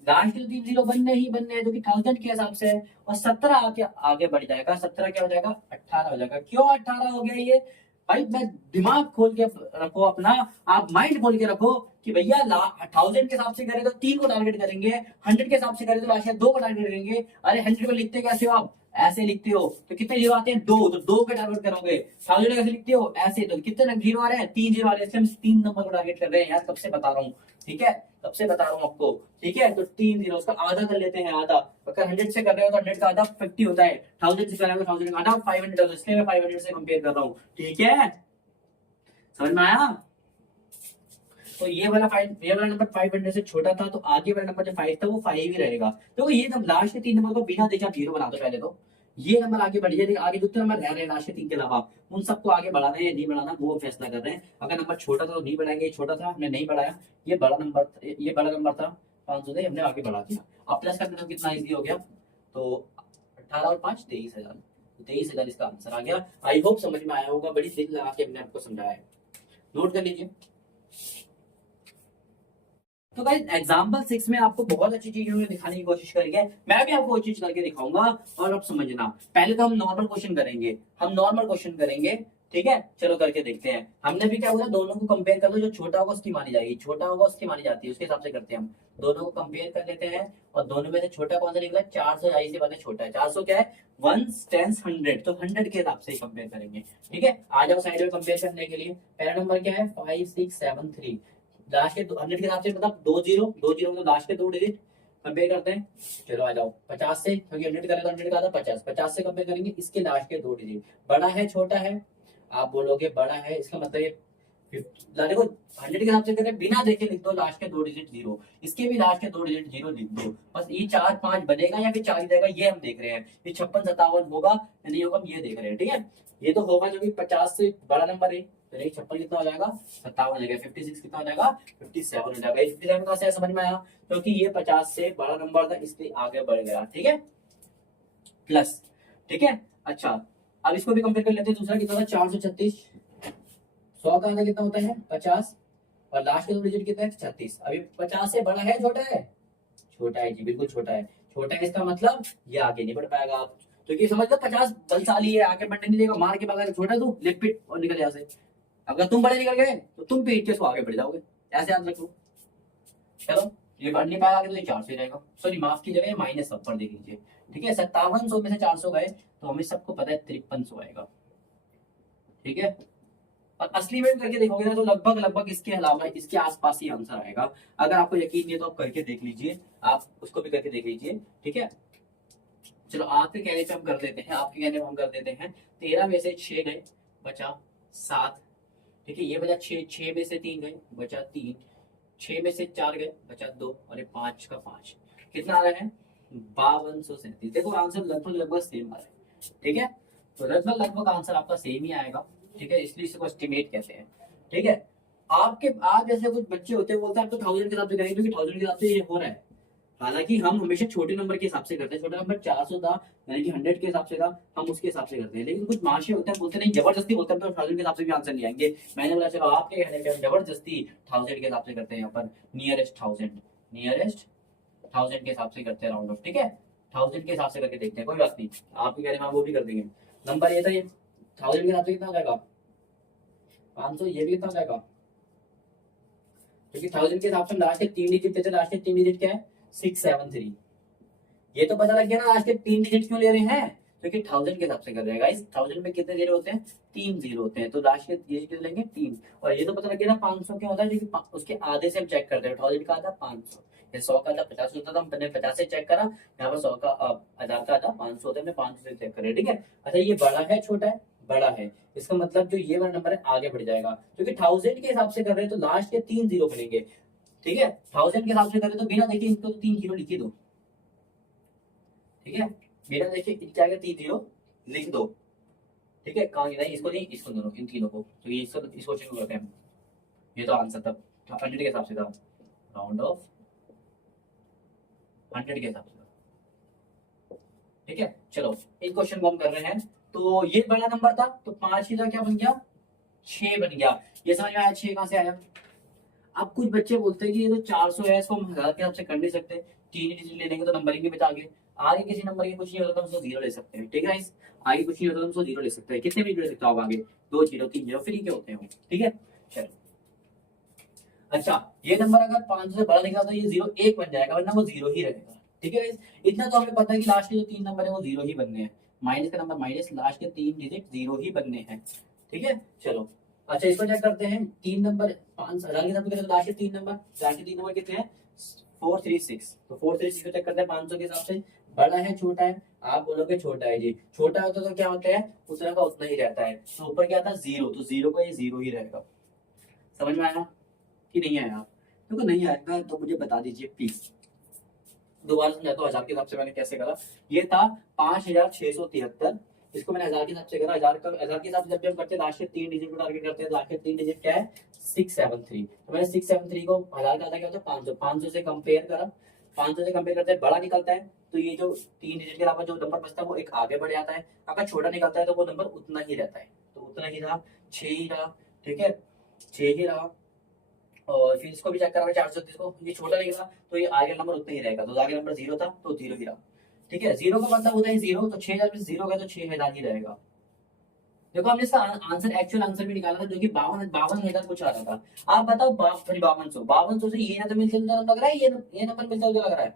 लास्ट के 3 जीरो बनने ही बनने हैं जो कि 1000 के हिसाब से है, और 17 आगे आगे बढ़ जाएगा, 17 क्या हो जाएगा 18 हो जाएगा। क्यों 18 हो गया ये भाई, मैं दिमाग खोल के रखो अपना, आप माइंड खोल के रखो कि भैया 1000 के हिसाब से करें तो 3 को टारगेट करेंगे, 100 के हिसाब से करें तो लास्ट 2 को टारगेट करेंगे। अरे 100 को लिखते कैसे हो आप, ऐसे लिखते हो तो कितने जीरो आते हैं 2, तो 2 के टारगेट करोगे। 1000 कैसे लिखते हो ऐसे, तो कितने जीरो आ रहे हैं 3 जीरो आ रहे हैं, इसलिए हम 3 नंबर को टारगेट कर रहे हैं यार, कब से बता रहा हूँ, ठीक है तब से बता रहा हूँ आपको, ठीक है। तो 3 जीरो उसका आधा कर लेते हैं, आधा अगर 100 से कर रहे हो तो 100 का आधा 50 होता है, 1000 से कर रहे हो तो 1000 का आधा 500 होता है, इसलिए मैं 500 से कंपेयर कर रहा हूँ, ठीक है। समझ में आया? तो ये वाला नंबर 500 से छोटा था, तो आगे वाला नंबर जो 5 था वो 5 ही रहेगा। तो ये लास्ट के 3 नंबर को बिना देखे आप जीरो बना दो पहले, तो ये नंबर आगे बढ़ जाए, आगे जितने नंबर रह रहे हैं लास्ट के 3 के अलावा उन सबको आगे बढ़ाना है या नहीं बढ़ाना वो फैसला कर रहे हैं। अगर नंबर छोटा था तो नहीं बढ़ाएंगे, छोटा था हमने नहीं बढ़ाया, ये बड़ा नंबर था 500 से हमने आगे बढ़ा दिया। अब प्लस करने तो कितना इजी हो गया, तो 18 और 5 23,000, 23,000 इसका आंसर आ गया। आई होप समझ में आया होगा, बड़ी दिल लगा के हमने आपको समझाया है, नोट कर लीजिए। तो गाइस एग्जांपल 6 में आपको बहुत अच्छी चीजों दिखाने की कोशिश करेंगे, मैं भी आपको वो चीज करके दिखाऊंगा, और अब समझना। पहले तो हम नॉर्मल क्वेश्चन करेंगे, ठीक है। चलो करके देखते हैं। हमने भी क्या बोला, दोनों को कंपेयर कर लो, जो छोटा होगा उसकी मानी जाएगी, छोटा होगा उसकी मानी जाती है, उसके हिसाब से करते हैं हम। दोनों को कंपेयर कर लेते हैं, और दोनों में से छोटा कौन सा निकला 400, आई से वाले छोटा है 400, क्या है 1 10 100, तो 100 के हिसाब से कंपेयर करेंगे, ठीक है। आ जाओ साइड में कंपेयर करने के लिए। पहला नंबर क्या है 5673, लास्ट के 100 के हिसाब से मतलब 2 जीरो मतलब लास्ट के 2 डिजिट कंपेयर करते हैं। चलो आ जाओ 50 से, क्योंकि 100 करें तो 100 का आधा 50, 50 से कंपेयर करेंगे, इसके लास्ट के 2 डिजिट, बड़ा है छोटा है, आप बोलोगे बड़ा है, इसका मतलब ये देखो 100 के हिसाब से करें, बिना देखे लिख दो लास्ट के 2 डिजिट 0, इसके भी लास्ट के 2 डिजिट 0 लिख दो, बस ये 4 5 बनेगा या फिर 4 ही रहेगा ये हम देख रहे हैं। ये 56 57 होगा या नहीं होगा हम ये देख रहे हैं, ठीक है। ये तो होगा जो कि 50 से बड़ा नंबर है, तो ये 56 कितना हो जाएगा 57 हो जाएगा, 56 कितना हो जाएगा 57 हो जाएगा। 57 कहां से समझ में आया, क्योंकि ये 50 से बड़ा नंबर था इसलिए आगे बढ़ गया, ठीक है, प्लस, ठीक है। अच्छा अब इसको भी कंपेयर कर लेते हैं, दूसरा कितना था 436, 100 का आधा कितना होता है 50, और लास्ट के 2 डिजिट कितना है 36। अभी 50 से बड़ा है छोटा है, छोटा है जी, बिल्कुल छोटा है। छोटा है इसका मतलब ये आगे नहीं बढ़ पाएगा आप, क्योंकि समझ लो 50 बलशाली है, आगे बढ़ने नहीं देगा, मार के भागा, छोटा तू लिप पिट और निकल यहाँ से। अगर तुम बड़े निकल गए तो तुम पीट के इसको आगे बढ़ जाओगे, ऐसे याद रखो। चलो ये बढ़ नहीं पाएगा तो ये 400 रहेगा, सॉरी माफ की जगह माइनस सब पर देख लीजिए, ठीक है। 5700 में से 400 गए तो हमें सबको पता है 5300 आएगा, ठीक है। और असली में करके देखोगे ना तो लगभग लगभग इसके अलावा इसके आसपास ही आंसर आएगा। अगर आपको यकीन नहीं है तो आप करके देख लीजिए, आप उसको भी करके देख लीजिए, ठीक है। चलो आपके कहने पे हम कर देते हैं, आपके कहने पे हम कर देते हैं। 13 में से 6 गए बचा 7, ठीक है। ये बचा 6, 6 में से 3 गए बचा 3, 6 में से 4 गए बचा 2, और ये 5 का 5 कितना आ रहा है 5237। देखो आंसर लगभग लगभग सेम आ रहा है, ठीक है। तो लगभग लगभग आंसर आपका सेम ही आएगा, ठीक है, इसलिए इसको एस्टिमेट कहते हैं, ठीक है। आपके आप जैसे कुछ बच्चे होते हैं बोलते हैं आप तो 1000 के हिसाब से करेंगे, क्योंकि 1000 के हिसाब से ये हो रहा है। हालांकि हम हमेशा छोटे नंबर के हिसाब से करते हैं, छोटा नंबर 400 था यानी कि 100 के हिसाब से था, हम उसके हिसाब से करते हैं। लेकिन कुछ माशे होते हैं बोलते नहीं, जबरदस्ती बोलते हैं तो 1000 के हिसाब से भी आंसर नहीं आएंगे। मैंने बोला चलो आपके कहने पे हम जबरदस्ती 1000 के हिसाब से करते हैं, यहाँ पर नियरेस्ट 1000 के हिसाब से करते हैं राउंड ऑफ, ठीक है। 1000 के हिसाब से करके देखते हैं, कोई बात नहीं, आपके कहने में हम वो भी कर देंगे। नंबर ये था, ये 1000 के हिसाब से कितना हो जाएगा 500, ये भी कितना हो जाएगा, क्योंकि 1000 के हिसाब से लास्ट के 3 डिजिट थे, लास्ट के 3 डिजिट क्या है 673। ये तो पता लग गया ना लास्ट के 3 डिजिट क्यों ले रहे हैं, क्योंकि 1000 के हिसाब से कर रहे हैं गाइस। 1000 में कितने जीरो होते हैं 3 जीरो होते हैं, तो लास्ट के ये कितने लेंगे 3। और ये तो पता लग गया ना 500 क्या होता है, क्योंकि उसके आधे से हम चेक करते हैं। 1000 का आधा 500, ये 100 का आधा 50 होता था, हमने 50 से चेक करा, यहाँ पर 100 का 1000 का आधा 500 होता है, हमने 500 से चेक करे, ठीक है। अच्छा ये बड़ा है छोटा है, बड़ा है, इसका मतलब जो ये वाला नंबर है आगे बढ़ जाएगा, क्योंकि 1000 के हिसाब से कर रहे हैं तो लास्ट के 3 जीरो बनेंगे, ठीक है। 1000 के हिसाब से करें तो बिना देखे इनको तो 3 जीरो लिख ही दो, ठीक है, बिना देखे क्या क्या 3 जीरो लिख दो, ठीक है। कहाँ नहीं, इसको नहीं, इसको दोनों, इन तीनों को, तो ये इस क्वेश्चन को करते हैं। ये तो आंसर था 100 के हिसाब से था, राउंड ऑफ 100 के हिसाब से, ठीक है। चलो इस क्वेश्चन को हम कर रहे हैं, तो ये बड़ा नंबर था तो 5 का क्या बन गया 6 बन गया। ये समझ में आया 6 कहां से आया। अब कुछ बच्चे बोलते हैं कि ये तो 400 है, इसको हम 1000 के हिसाब से कर नहीं सकते, 3 डिजिट ले लेंगे तो नंबरिंग भी बचा आगे किसी नंबर की कुछ नहीं होता तो हम उसको 0 ले सकते हैं, ठीक है। आगे कुछ नहीं होता तो हम उसको 0 ले सकते हैं, कितने भी ले सकता होगा आगे 2 0 3 0 फ्री के होते हैं, ठीक है। चलो अच्छा ये नंबर अगर 500 से बड़ा निकला तो ये 0 1 बन जाएगा, वरना वो 0 ही रहेगा, ठीक है। इतना तो हमें पता है कि लास्ट के जो 3 नंबर है वो 0 ही बनने हैं, माइनस का नंबर माइनस, लास्ट के 3 डिजिट 0 ही बनने हैं, ठीक है। चलो अच्छा इसको चेक करते हैं, 3 नंबर 5000 के साथ लास्ट के 3 नंबर, लास्ट के 3 नंबर कितने हैं 436, तो 436 को चेक करते हैं 500 के हिसाब से, बड़ा है छोटा है, आप बोलोगे छोटा है जी, छोटा होता तो क्या होता है उतना का उतना ही रहता है, तो ऊपर क्या था 0, तो 0 का ये 0 ही रहेगा। समझ में आया कि नहीं आया, क्योंकि नहीं आएगा तो मुझे बता दीजिए प्लीज, दोबारा समझाता हूँ 1000 के हिसाब से मैंने कैसे करा। ये था 5673, इसको मैंने 1000 के हिसाब से करा। 1000 के हिसाब से जब भी हम करते हैं लास्ट के 3 डिजिट को टारगेट करते हैं, लास्ट के 3 डिजिट क्या है 673, तो मैंने 673 को 1000 का आधा क्या होता है 500, 500 से कंपेयर करा, 500 से कंपेयर करते हैं बड़ा निकलता है तो ये जो 3 डिजिट के अलावा जो नंबर बचता है वो एक आगे बढ़ जाता है, अगर छोटा निकलता है तो वो नंबर उतना ही रहता है, तो उतना ही रहा 6 ही रहा, ठीक है 6 ही रहा। और फिर इसको भी चेक करा 436 को, ये छोटा निकला तो ये आगे नंबर उतना ही रहेगा, तो आगे नंबर 0 था तो 0 ही रहा, ठीक है। 0 का मतलब होता है 0, तो 6000 में 0 गया तो 6000 ही रहेगा। देखो हमने इसका आंसर एक्चुअल आंसर भी निकाला था जो कि 52,000 कुछ आ रहा था। आप बताओ 5200 से ये ना तो मिलता जुलता लग रहा है, ये नंबर मिलता जुलता लग रहा है।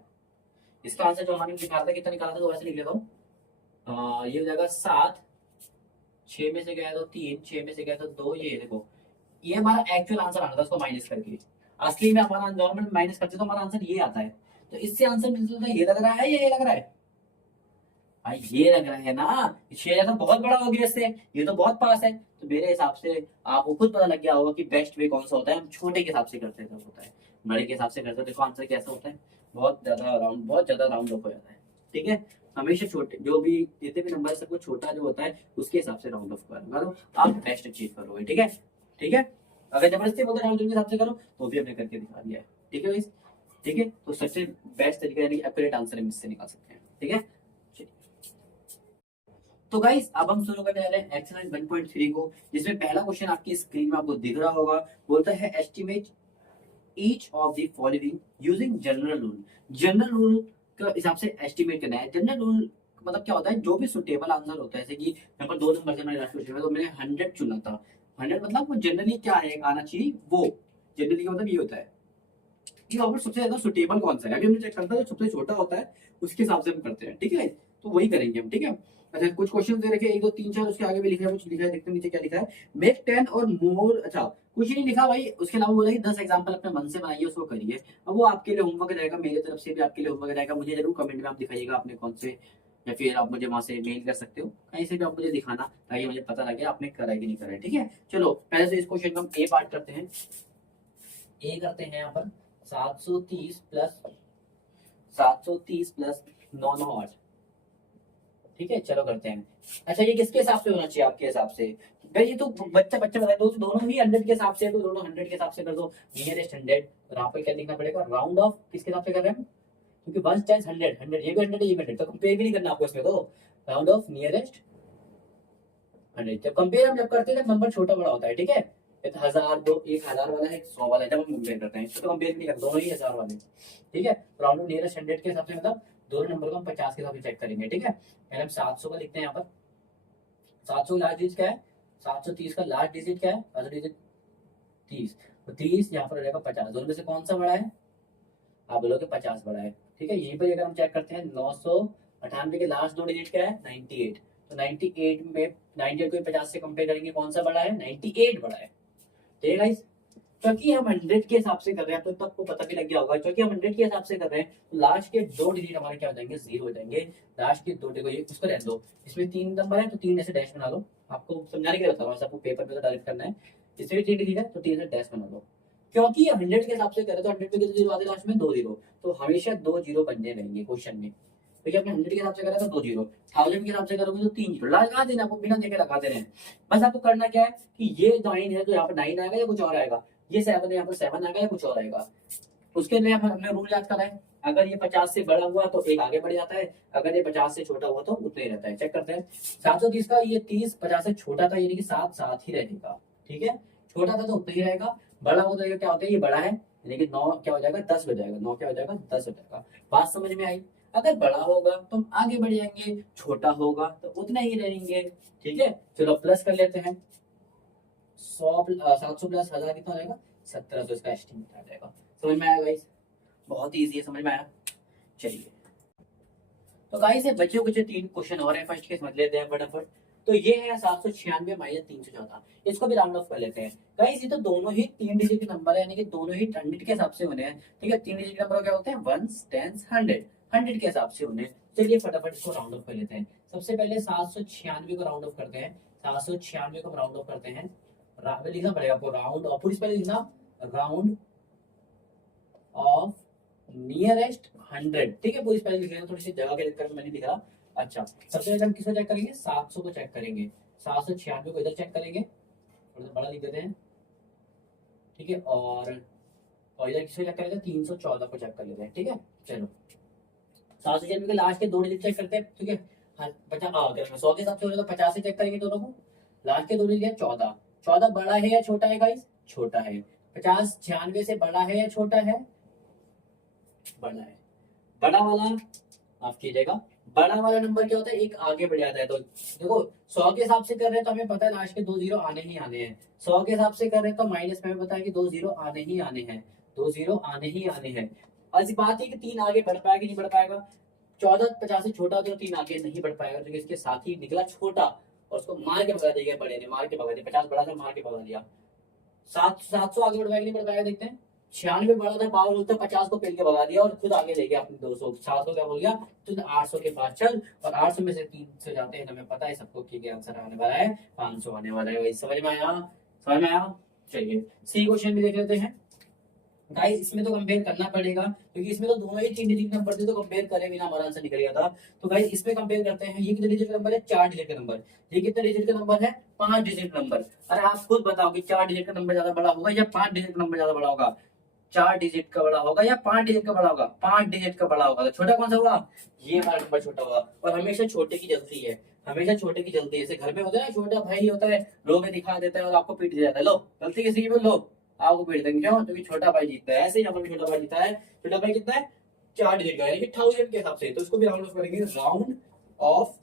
इसका आंसर जो हमने निकाला था कितना निकाला था तो वैसे लिख लेता हूँ, ये हो जाएगा 7, 6 में से गया तो 3, 6 में से गया तो 2, ये देखो ये हमारा एक्चुअल आंसर आना था उसको माइनस करके, असली में हमारा नॉर्मल माइनस करते तो हमारा आंसर ये आता है, तो इससे आंसर मिलता जुलता ये लग रहा है या ये लग रहा है, भाई ये लग रहा है ना, 6 तो बहुत बड़ा हो गया इससे, ये तो बहुत पास है। तो मेरे हिसाब से आपको खुद पता लग गया होगा कि बेस्ट वे कौन सा होता है। हम छोटे के हिसाब से करते हैं तब होता है, बड़े के हिसाब से करते हैं देखो आंसर कैसा होता है, बहुत ज्यादा राउंड ऑफ हो जाता है। ठीक है, हमेशा छोटे जो भी जितने भी नंबर सबको छोटा जो होता है उसके हिसाब से राउंड ऑफ करो, आप बेस्ट अचीव करोगे। ठीक है, ठीक है। अगर जबरदस्ती बोलते राउंड के हिसाब से करो तो भी हमने करके दिखा दिया है। ठीक है guys? ठीक है, तो सबसे बेस्ट तरीका यानी एक्यूरेट आंसर हम इससे निकाल सकते हैं। ठीक है, तो गाइस अब हम शुरू करने वाले हैं एक्सरसाइज 1.3 को, जिसमें पहला क्वेश्चन आपकी स्क्रीन में आपको दिख रहा होगा। बोलता है estimate each of the following using general rule. General rule के हिसाब से एस्टिमेट करना है। जनरल रूल मतलब क्या होता है, जो भी सुटेबल आंसर होता है, जैसे कि यहाँ पर 2 नंबर से मैंने लास्ट क्वेश्चन में तो मैंने 100 चुना था। 100 मतलब वो जनरली क्या है आना चाहिए, वो जनरली का मतलब ये होता है कि वहाँ पर सबसे ज्यादा सुटेबल कौन सा है। अभी हमने चेक करता है जो सबसे छोटा होता है उसके हिसाब से हम करते हैं। ठीक है, तो वही करेंगे हम। ठीक है, अच्छा कुछ क्वेश्चन दे रखे 1 2 3 4, उसके आगे भी लिखा है, कुछ लिखा है, देखते हैं नीचे क्या लिखा है। मेक 10 और मोर, अच्छा कुछ नहीं लिखा भाई। उसके अलावा बोला कि 10 एग्जांपल अपने मन से बनाइए, उसको करिए। अब वो आपके लिए होमवर्क रहेगा, मेरी तरफ से भी आपके लिए होमवर्क रहेगा। मुझे जरूर कमेंट में आप दिखाइएगा आपने कौन से, या फिर आप मुझे वहां से मेल कर सकते हो, कहीं से भी आप मुझे दिखाना, ताकि मुझे पता लगे आपने करा है कि नहीं करा है। ठीक है, चलो पहले से इस क्वेश्चन को हम ए पार्ट करते हैं। ए करते हैं यहाँ पर 730 प्लस 998। ठीक है, चलो करते हैं। अच्छा ये किसके हिसाब से होना चाहिए आपके हिसाब से? भाई ये तो बच्चा बच्चा बताए, दोनों ही 100 के हिसाब से है, तो दोनों 100 के हिसाब से कर दो। नियरेस्ट 100, और यहाँ पर क्या लिखना पड़ेगा, राउंड ऑफ किसके हिसाब से कर रहे हैं, क्योंकि 1 टाइम्स 100 100, ये भी 100 है, ये भी 100, तो कंपेयर भी नहीं करना आपको इसमें। तो राउंड ऑफ नियरेस्ट 100, जब कंपेयर हम जब करते हैं नंबर छोटा बड़ा होता है। ठीक है, एक 1000 दो 1000 वाला है, 100 वाला है, जब हम कंपेयर करते हैं तो कंपेयर नहीं करते, दोनों ही 1000 वाले। ठीक है, राउंड ऑफ नियरेस्ट 100 के हिसाब से मतलब दोनों नंबर को हम 50 के हिसाब से चेक करेंगे। ठीक है, पहले हम 700 का लिखते हैं यहाँ पर। 700 लास्ट डिजिट क्या है, 730 का लास्ट डिजिट क्या है, लास्ट डिजिट 30, तो 30 यहाँ पर रहेगा 50, दोनों में से कौन सा बड़ा है, आप बोलोगे 50 बड़ा है। ठीक है, यहीं पर अगर हम चेक करते हैं 998 के लास्ट 2 डिजिट क्या है, 98, तो 98 में 98 को 50 से कंपेयर करेंगे, कौन सा बड़ा है, 98 बड़ा है। ठीक है गाइस, क्योंकि हम 100 के हिसाब से कर रहे हैं, तो तब को पता भी लग गया होगा, क्योंकि हम 100 के हिसाब से कर रहे हैं तो लास्ट के 2 डिजिट हमारे क्या हो जाएंगे, 0 हो जाएंगे। लास्ट के 2 डिजिट को ये उसको रहने दो, इसमें 3 नंबर है तो 3 ऐसे डैश बना लो, आपको समझाने के लिए बता रहा हूँ, आपको पेपर पे तो डायरेक्ट करना है। इसमें भी 3 डिजिट है तो 3 से डैश बना लो, क्योंकि 100 के हिसाब से करें तो 100 में कितने जीरो आते लास्ट में, 2 जीरो, तो हमेशा 2 जीरो बनने रहेंगे क्वेश्चन में। तो आपने 100 के हिसाब से करा तो 2 जीरो, 1000 के हिसाब से करोगे तो 3 जीरो लगा देना, आपको बिना देखे लगा देना है। बस आपको करना क्या है कि ये 9 है तो यहाँ पर 9 आएगा या कुछ और आएगा, ये 7 है यहाँ पर 7 आएगा या कुछ और आएगा। उसके लिए हमने रूल याद करा है, अगर ये 50 से बड़ा हुआ तो एक आगे बढ़ जाता है, अगर ये 50 से छोटा हुआ तो उतना ही रहता है। चेक करते हैं 730 का, ये 30 50 से छोटा था, यानी कि 7 7 ही रहेगा। ठीक है, छोटा था तो उतना ही रहेगा, बड़ा हो तो क्या होता है, ये बड़ा है यानी कि 9 क्या हो जाएगा, 10 हो जाएगा, 9 क्या हो जाएगा, 10 हो जाएगा। बात समझ में आई? अगर बड़ा होगा तो हम आगे बढ़ जाएंगे, छोटा होगा तो उतना ही रहेंगे। ठीक है, चलो प्लस कर लेते हैं। 700 प्लस 1000 कितना रहेगा, 1700, इसका एस्टिमेट आ जाएगा। समझ में आया गाइस? बहुत ईजी है, समझ में आया? चलिए, तो गाइस ये बचे कुछ 3 क्वेश्चन और है, फर्स्ट के समझ लेते हैं फटाफट। तो ये है 796 माइनस 314, इसको भी राउंड ऑफ कर लेते हैं। गाइस ये तो दोनों ही 3 डिजिट के नंबर है, यानी कि दोनों ही 100 के हिसाब से होने हैं। ठीक है, 3 डिजिट के नंबर क्या होते हैं, 1 10 100, 100 के हिसाब से होने हैं। चलिए फटाफट इसको राउंड ऑफ कर लेते हैं। सबसे पहले 796 को राउंड ऑफ करते हैं, 796 को राउंड ऑफ करते हैं, लिखना पड़ेगा आपको राउंड ऑफ, पूरी पहले लिखना राउंड ऑफ नियरेस्ट 100। ठीक है, पूरी स्पेलिंग लिख लेना, थोड़ी सी जगह के चक्कर में मैंने लिखा। अच्छा, सबसे पहले हम किसको चेक करेंगे, 700 को चेक करेंगे। 796 को इधर चेक करेंगे, थोड़ा सा बड़ा लिख देते हैं। ठीक है, और इधर किसको चेक करेंगे, 314 को चेक कर लेते हैं। ठीक है, चलो 796 के लास्ट के 2 डिजिट चेक करते हैं। ठीक है, हाँ 50 अगर 100 के हिसाब से हो जाए तो 50 से चेक करेंगे दोनों को। लास्ट के 2 डिजिट है 14, 14 बड़ा है या छोटा है गाइस, छोटा है। 50 96 से बड़ा है या छोटा है, बड़ा है। बड़ा वाला, माफ कीजिएगा, बड़ा वाला नंबर क्या होता है, एक आगे बढ़ जाता है। तो देखो 100 के हिसाब से कर रहे हैं तो हमें पता है लास्ट के 2 जीरो आने ही आने हैं। 100 के हिसाब से कर रहे हैं तो माइनस में हमें पता है कि 2 जीरो आने ही आने हैं, 2 जीरो आने ही आने हैं। ऐसी बात है कि 3 आगे बढ़ पाएगा कि नहीं बढ़ पाएगा, 14 50 से छोटा तो 3 आगे नहीं बढ़ पाएगा, क्योंकि इसके साथ ही निकला छोटा और उसको मार के भगा दिया गया, बड़े ने मार के भगा दिया। 50 बड़ा था, मार के भगा दिया। 700 आगे बढ़ पाएगा नहीं बढ़ पाएगा, देखते हैं। 96 बड़ा था, पावर बोलता 50 को पेल के भगा दिया और खुद आगे ले गया अपने 200 700 क्या बोल गया, तुझ 800 के पास चल, और 800 में से 300 जाते हैं, हमें पता है सबको कि आंसर आने वाला है 500 आने वाला है। वही समझ में आया, समझ में आया। चलिए सी क्वेश्चन भी देख लेते हैं गाइस। इसमें तो कंपेयर करना पड़ेगा क्योंकि इसमें तो दोनों ही 3 डिजिट नंबर थे, तो कंपेयर करे बिना हमारा आंसर निकल गया था। तो गाइस इसमें कंपेयर करते हैं, ये कितने डिजिट का नंबर है, 4 डिजिट का नंबर। ये कितने डिजिट का नंबर है, 5 डिजिट नंबर। अरे आप खुद बताओ कि 4 डिजिट का नंबर ज्यादा बड़ा होगा या 5 डिजिट का नंबर ज्यादा बड़ा होगा। 4 डिजिट का बड़ा होगा या 5 डिजिट का बड़ा होगा, 5 डिजिट का बड़ा होगा। तो छोटा कौन सा होगा, ये वाला नंबर छोटा होगा। और हमेशा छोटे की जल्दी है, हमेशा छोटे की जल्दी है। जैसे घर में होता है ना, छोटा भाई होता है, रोक के दिखा देता है और आपको पीट दिया जाता है, लो गलती किसी की भी लो आपको पीट देंगे, क्यों, क्योंकि छोटा भाई जीतता है। ऐसे ही यहाँ पर भी छोटा भाई जीता है। छोटा भाई कितना है, 4 डिजिट का, यानी कि 1000 के हिसाब से। तो इसको भी राउंड ऑफ करेंगे, राउंड ऑफ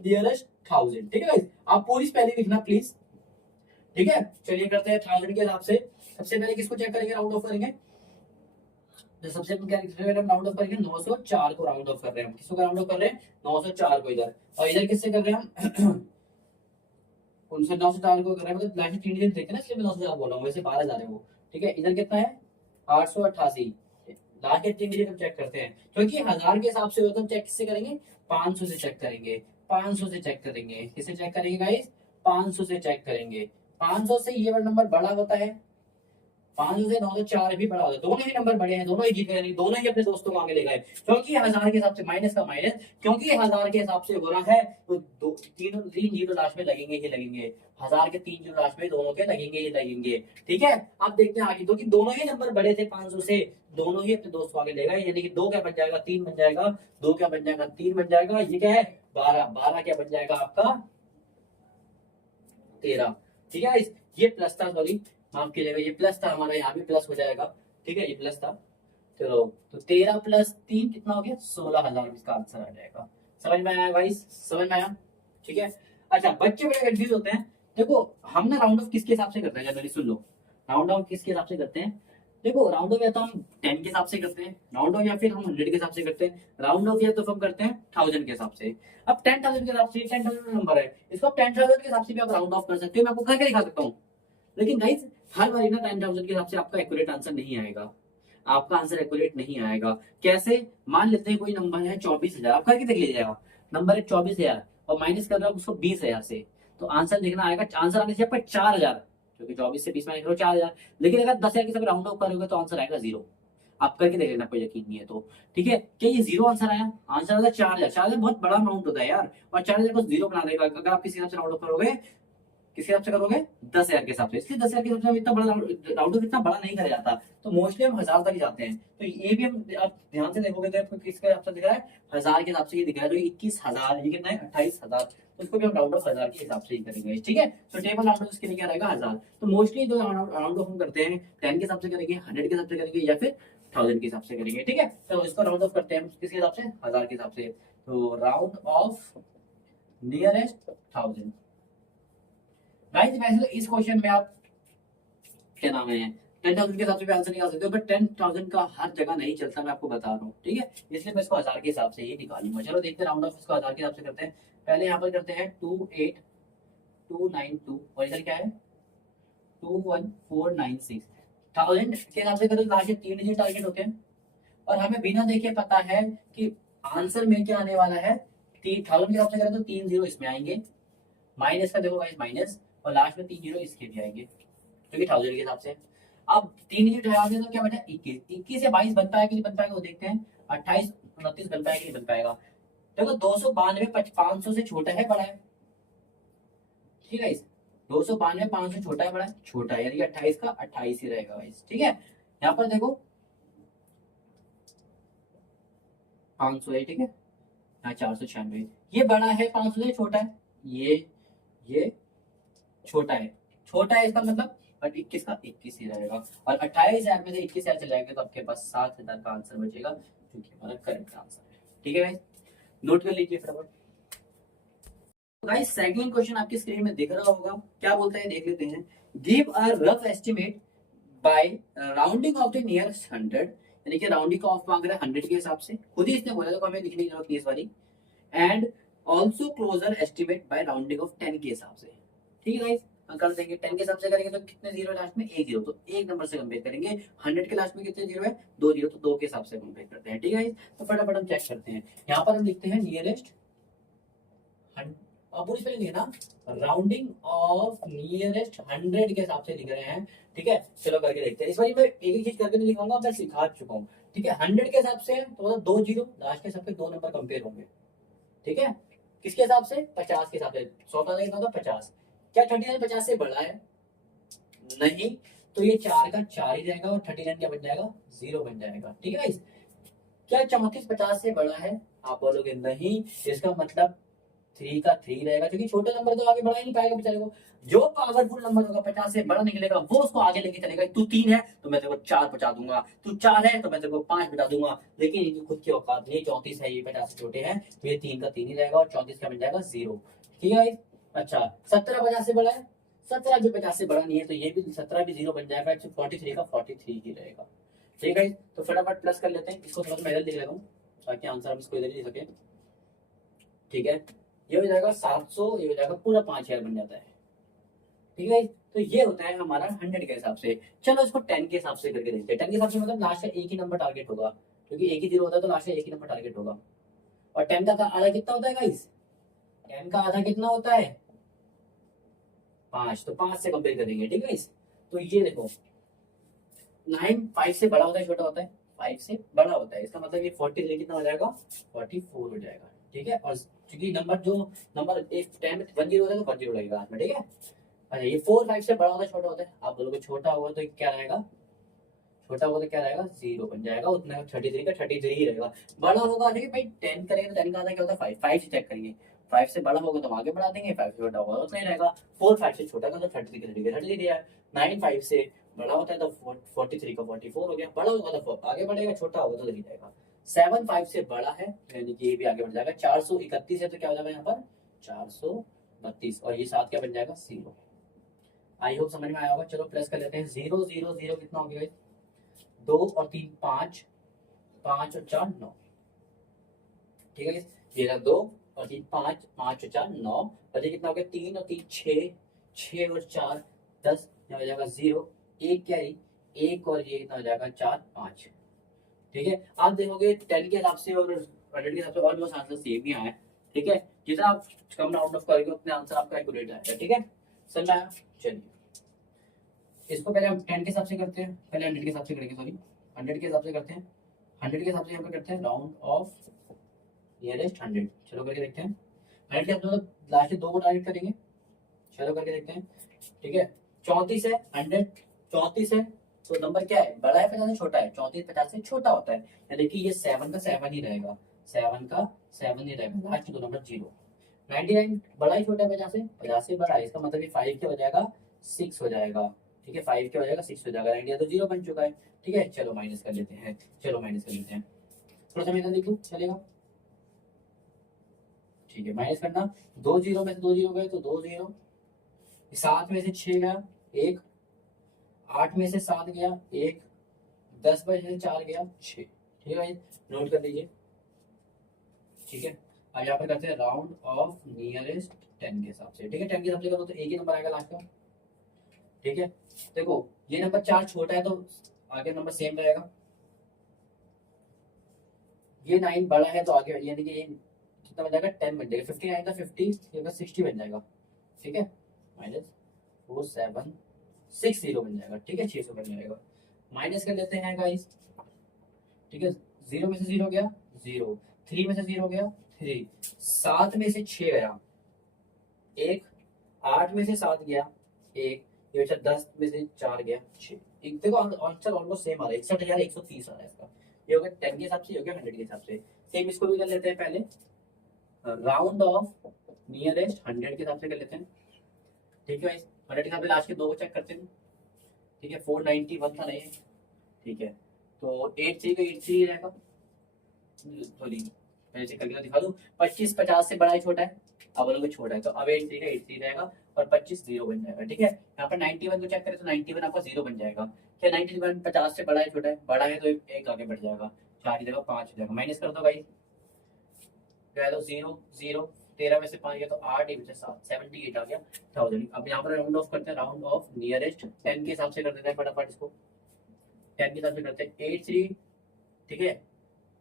नियरेस्ट 1000। ठीक है गाइस, आप पूरी स्पेलिंग लिखना प्लीज। ठीक है, चलिए करते हैं 1000 के हिसाब से। सबसे पहले किसको चेक करेंगे, राउंड ऑफ करेंगे। तो सबसे पहले हम राउंड ऑफ करेंगे 904 को राउंड ऑफ कर रहे हैं हम। किसको राउंड ऑफ कर रहे हैं, 904 को इधर, और इधर किससे कर रहे हैं हम उनसे 904 को कर रहे हैं, मतलब लास्ट 3 डिजिट देखे ना, इसलिए मैं 904 बोल रहा हूँ, वैसे 12 है वो। ठीक है, इधर कितना है 888, लास्ट के 3 डिजिट हम चेक करते हैं, क्योंकि हजार के हिसाब से होता है। हम चेक किससे करेंगे, 500 से चेक करेंगे, 500 से चेक करेंगे। किससे चेक करेंगे गाइस, 500 से चेक करेंगे। 500 से ये वाला नंबर बड़ा होता है, 500 से 904 भी बड़ा होता है। दोनों ही नंबर बड़े हैं, दोनों ही जीत गए, नहीं दोनों ही अपने दोस्तों को आगे ले गए, क्योंकि हजार के हिसाब से माइनस का माइनस, क्योंकि हजार के हिसाब से हो रहा है तो तीन जीरो लास्ट में लगेंगे ही लगेंगे। हजार के 3 जीरो लास्ट में दोनों के लगेंगे ही लगेंगे। ठीक है, अब देखते हैं आगे, क्योंकि दोनों ही नंबर बड़े थे 500 से, दोनों ही अपने दोस्त को आगे ले गए। यानी कि 2 क्या बन जाएगा, 3 बन जाएगा, 2 क्या बन जाएगा, 3 बन जाएगा। ये क्या है 12, 12 क्या बन जाएगा आपका 13। ठीक है, ये प्लस था, सॉरी माफ कीजिएगा, ये प्लस था हमारा, यहाँ भी प्लस हो जाएगा। ठीक है, ये प्लस था। चलो तो 13 प्लस 3 कितना हो गया, 16,000 इसका आंसर आ जाएगा। समझ में आया भाई, समझ में आया। ठीक है, अच्छा बच्चे बड़े कंफ्यूज होते हैं। देखो हम ना राउंड ऑफ किसके हिसाब से करते हैं, generally soon low, round of किसके हिसाब से करते हैं। देखो राउंड ऑफ या तो हम 10 के हिसाब से करते हैं राउंड ऑफ, या फिर हम 100 के हिसाब से करते हैं राउंड ऑफ, या तो हम करते हैं 1000 के हिसाब से। अब 10,000 के हिसाब से, 10,000 नंबर है, इसको आप 10,000 के हिसाब से भी आप राउंड ऑफ कर सकते हो, मैं आपको करके दिखा सकता हूँ। लेकिन गाइस हर बार ना 10,000 के हिसाब से आपका एक्यूरेट आंसर नहीं आएगा, आपका आंसर एक्यूरेट नहीं आएगा। कैसे, मान लेते हैं कोई नंबर है 24,000, आप करके देख लीजिएगा, नंबर है 24,000 और माइनस कर रहा हूँ उसको 20,000 से, तो आंसर देखना आएगा, आंसर आने से आपका 4,000, क्योंकि 24 से 20 माइनस करो 4,000। लेकिन अगर 10,000 की सब राउंड ऑफ करोगे तो आंसर आएगा 0। आप करके देख लेना, कोई यकीन नहीं है तो। ठीक है, क्या ये 0 आंसर आया, आंसर आया 4,000। 4,000 बहुत बड़ा अमाउंट होता है यार, और 4,000 को 0 बना देगा अगर आप किसी हिसाब से राउंड ऑफ करोगे। किस हिसाब से करोगे, 10,000 के हिसाब से। इसलिए 10,000 के हिसाब से हम इतना बड़ा राउंड ऑफ इतना बड़ा नहीं करा जाता, तो मोस्टली हम 1000 तक ही जाते हैं। तो ये भी हम आप ध्यान से देखोगे तो आपको किसके हिसाब से दिख रहा है, 1000 के हिसाब से ये दिख रहा है। तो 21,000, ये कितना है 28,000, तो इसको भी हम राउंड ऑफ 1000 के हिसाब से ही करेंगे। ठीक है, तो टेबल राउंड ऑफ इसके लिए क्या रहेगा 1000। तो मोस्टली जो राउंड ऑफ हम करते हैं 10 के हिसाब से करेंगे, 100 के हिसाब से करेंगे, या फिर 1000 के हिसाब से करेंगे। ठीक है, तो इसको राउंड ऑफ करते हैं किसके हिसाब से, 1000 के हिसाब से। तो राउंड ऑफ नियरेस्ट 1000। गाइस वैसे इस क्वेश्चन में आप क्या नाम है 10,000 के हिसाब से भी आंसर निकाल सकते हो, बट 10,000 का हर जगह नहीं चलता, मैं आपको बता रहा हूँ। ठीक है, इसलिए मैं इसको 1000 के हिसाब से ही निकालूंगा। चलो देखते हैं राउंड ऑफ इसको 1000 के हिसाब से करते हैं। पहले यहाँ पर करते हैं 28,292 और इधर क्या है 21,496। 1000 के हिसाब से करें, लास्ट 3 डिजिट टारगेट होते हैं, और हमें बिना देखे पता है कि आंसर में क्या आने वाला है। 1000 के हिसाब से करें तो 3 जीरो इसमें आएंगे, माइनस का देखो गाइस माइनस, और लास्ट में 3 जीरो इसके भी आएंगे, क्योंकि 1000 के हिसाब से। अब 3 डिजिट हटा दें तो क्या बचा 21। 21 या 22 बन पाएगा कि नहीं बन पाएगा वो देखते हैं। 28, 29 बन पाएगा कि नहीं बन पाएगा। देखो 292 500 से छोटा है बड़ा है, ठीक है गाइस, 292 500 से छोटा है बड़ा है, छोटा है, यानी कि 28 का 28 ही रहेगा गाइस। ठीक है, यहाँ पर देखो 500 है, ठीक है, यहाँ 496, ये बड़ा है 500 से छोटा है, ये छोटा है, छोटा है इसका मतलब, बट 21 का 21 ही रहेगा। और 28,000 में से 21,000 चले जाएंगे तो आपके पास 7,000 का आंसर बचेगा, जो कि हमारा करेक्ट आंसर है। ठीक है गाइस, नोट कर लीजिए फटाफट। गाइस सेकंड क्वेश्चन आपकी स्क्रीन में दिख रहा होगा, क्या बोलता है देख लेते हैं। Give a rough estimate by rounding off the nearest 100, यानी कि राउंडिंग ऑफ मांग रहा है 100 के हिसाब से, खुद ही इसने बोला तो हमें लिखने की जरूरत नहीं इस बारी। And also closer estimate by rounding off 10 के हिसाब से। ठीक है गाइस, कर देंगे। 10 के हिसाब से करेंगे तो कितने जीरो लास्ट में, एक जीरो, तो एक नंबर से कंपेयर करेंगे। 100 के लास्ट में कितने जीरो है, दो जीरो, तो दो के हिसाब से कंपेयर करते हैं। ठीक है, तो फटाफट हम चेक करते हैं। यहाँ पर हम लिखते हैं नियरेस्ट, अब पूरी लिखना राउंडिंग ऑफ नियरेस्ट 100 के हिसाब से लिख रहे हैं। ठीक है, चलो करके देखते हैं। इस बार मैं एक एक चीज करके नहीं लिखाऊंगा, मैं सिखा चुका हूँ। ठीक है, 100 के हिसाब से तो मतलब दो जीरो लास्ट के हिसाब से दो नंबर कंपेयर होंगे। ठीक है, किसके हिसाब से, 50 के हिसाब से। 100 का कितना होता है 50, क्या 39 50 से बड़ा है, नहीं, तो ये 4 का 4 ही रहेगा और 39 क्या बन जाएगा, जीरो बन जाएगा। ठीक है, क्या 34 50 से बड़ा है, आप बोलोगे नहीं, इसका मतलब 3 का 3 रहेगा, क्योंकि छोटे नंबर तो आगे बढ़ा ही नहीं पाएगा बेचारे को। जो पावरफुल नंबर होगा 50 से बड़ा निकलेगा वो उसको आगे लेके चलेगा। तू 3 है तो मैं तेरे को 4 बचा दूंगा, तू 4 है तो मैं तेरे को 5 बचा दूंगा, लेकिन इनकी खुद की औकात नहीं। 34 है, ये 50 से छोटे हैं, तो ये 3 का 3 ही रहेगा और 34 का बन जाएगा जीरो। ठीक है, अच्छा 17 50 से बड़ा है, 17 भी 50 से बड़ा नहीं है, तो ये भी 17 भी जीरो बन जाएगा। 43 का 43 ही रहेगा। ठीक है, तो फटाफट प्लस कर लेते हैं। इसको थोड़ा सा मैं इधर लिख लेता हूँ ताकि आंसर हम इसको इधर लिख सके। ठीक है, ये हो जाएगा 700, ये हो जाएगा पूरा 5000 बन जाता है। ठीक है, तो ये होता है हमारा 100 के हिसाब से। चलो इसको 10 के हिसाब से करके देखते हैं। 10 के हिसाब से मतलब लास्ट में एक ही नंबर टारगेट होगा, क्योंकि एक ही जीरो होता है तो लास्ट में एक ही नंबर टारगेट होगा। और 10 का आधा कितना होता है गाइस, 10 का आधा कितना होता है 5, तो 5 से कंपेयर करेंगे। ठीक है, तो ये देखो 9 5 से बड़ा होता है छोटा होता है, 5 से बड़ा होता है, इसका मतलब ये 43 कितना हो जाएगा, 44 हो जाएगा। ठीक है, और क्योंकि नंबर जो नंबर एक 10 में 1 जीरो होता है तो 1 जीरो लगेगा हाथ में। ठीक है, अच्छा ये 4 5 से बड़ा होता है छोटा होता है, आप बोलोगे छोटा होगा तो क्या रहेगा, छोटा होगा तो क्या रहेगा, जीरो बन जाएगा। उतना 33 का 33 ही रहेगा। बड़ा होगा, देखिए भाई 10 करेंगे तो 10 का आधा क्या होता है 5, 5 से चेक करेंगे। 5 से बड़ा होगा तो हम आगे बढ़ा देंगे, 5 से छोटा होगा तो नहीं रहेगा। 4 5 से छोटा था तो 33 का 33 दिया है। 9 5 से बड़ा होता है तो 43 का 44 हो गया। बड़ा होगा तो आगे बढ़ेगा, छोटा होगा तो नहीं रहेगा। 7 5 से बड़ा है, यानी कि ये भी आगे बढ़ जाएगा। 431 है तो क्या हो जाएगा यहाँ पर 432, और ये 7 क्या बन जाएगा, जीरो। आई होप समझ में आया होगा। चलो प्लस कर लेते हैं। 0 0 0 कितना हो गया, 2 और 3 5, 5 और 4 9। ठीक है, ये रहा 2 और 3 5, 5 और 4 9, और ये कितना हो गया 3 और 3 6, 6 और 4 10, यहाँ हो जाएगा जीरो, एक कैरी, एक, और ये कितना हो जाएगा 4 5। ठीक है, आप देखोगे 10 के हिसाब से और 100 के हिसाब से ऑलमोस्ट आंसर सेम ही आया है। ठीक है, जितना आप कम राउंड ऑफ करोगे उतने आंसर आपका एक्यूरेट आएगा। ठीक है, समझ में आया। चलिए इसको पहले हम 10 के हिसाब से करते हैं, पहले 100 के हिसाब से करेंगे, सॉरी 100 के हिसाब से करते हैं। 100 के हिसाब से यहाँ पे करते हैं राउंड ऑफ नियरेस्ट 100। चलो करके देखते हैं। 100 के हिसाब से लास्ट दो को टारगेट करेंगे। चलो करके देखते हैं। ठीक है, 34 है, 100 34 है, तो नंबर क्या है, बड़ा है 50 से छोटा है, 34 50 से छोटा होता है, यानी कि ये 7 का 7 ही रहेगा, 7 का 7 ही रहेगा। लास्ट दो नंबर जीरो। 99 बड़ा ही छोटा है 50 से, 50 से बड़ा है, इसका मतलब ये 5 क्या हो जाएगा, 6 हो जाएगा। ठीक है, 5 क्या हो जाएगा, 6 हो जाएगा। 98 तो जीरो बन चुका है। ठीक है, चलो माइनस कर लेते हैं। चलो माइनस कर लेते हैं, थोड़ा सा मैं देखूँ चलेगा। ठीक है, माइनस करना, दो जीरो में से दो जीरो गए तो दो जीरो, 7 में से 6 गया एक, 8 में से 7 गया एक, 10 में से 4 गया 6। ठीक है, नोट कर लीजिए। ठीक है, अब यहाँ पर करते हैं राउंड ऑफ नियरेस्ट 10 के हिसाब से। ठीक है, 10 के हिसाब से करो तो एक ही नंबर आएगा लास्ट का। ठीक है, देखो ये नंबर 4 छोटा है तो आगे नंबर सेम रहेगा, ये 9 बड़ा है तो आगे, यानी कि ये कितना बन जाएगा 10 बन जाएगा। 59 था 50, ये 60 बन जाएगा। ठीक है, माइनस 4 7 6 0 बन जाएगा। ठीक है, 600 बन जाएगा। माइनस कर लेते हैं गाइस। ठीक है, 0 में से 0 गया 0, 3 में से 0 गया 3, 7 में से 6 गया एक, 8 में से 7 गया एक, ये बचा 10 में से 4 गया 6। एक देखो आंसर ऑलमोस्ट सेम आ रहा है, 61,130 आ रहा है इसका। ये हो गया 10 के हिसाब से, हो गया 100 के हिसाब से। सेम इसको भी कर लेते हैं पहले, राउंड ऑफ नियरेस्ट 100 के हिसाब से कर लेते हैं। ठीक है, 100 के हिसाब से लास्ट के दो को चेक करते हैं। ठीक है, 491 था नहीं, ठीक है, तो 83 का 83 रहेगा। सॉरी मैं ऐसे करके दिखा दूं, 25 50 से बड़ा है छोटा है, अब बोलोगे छोटा है, तो अब 83 का 83 रहेगा और 25 जीरो बन जाएगा। ठीक है, यहाँ पर 91 को चेक करें तो 91 आपका जीरो बन जाएगा। क्या 91 50 से बड़ा है छोटा है, बड़ा है तो एक आगे बढ़ जाएगा, 4 की जगह 5 हो जाएगा। माइनस कर दो भाई, कह दो 0 0, 13 में से 5 गया तो 8, ये बचा 7, 78 आ गया 1000। अब यहाँ पर राउंड ऑफ करते हैं, राउंड ऑफ नियरेस्ट 10 के हिसाब से कर देते हैं फटाफट इसको, 10 के हिसाब से करते हैं 8 3, ठीक है।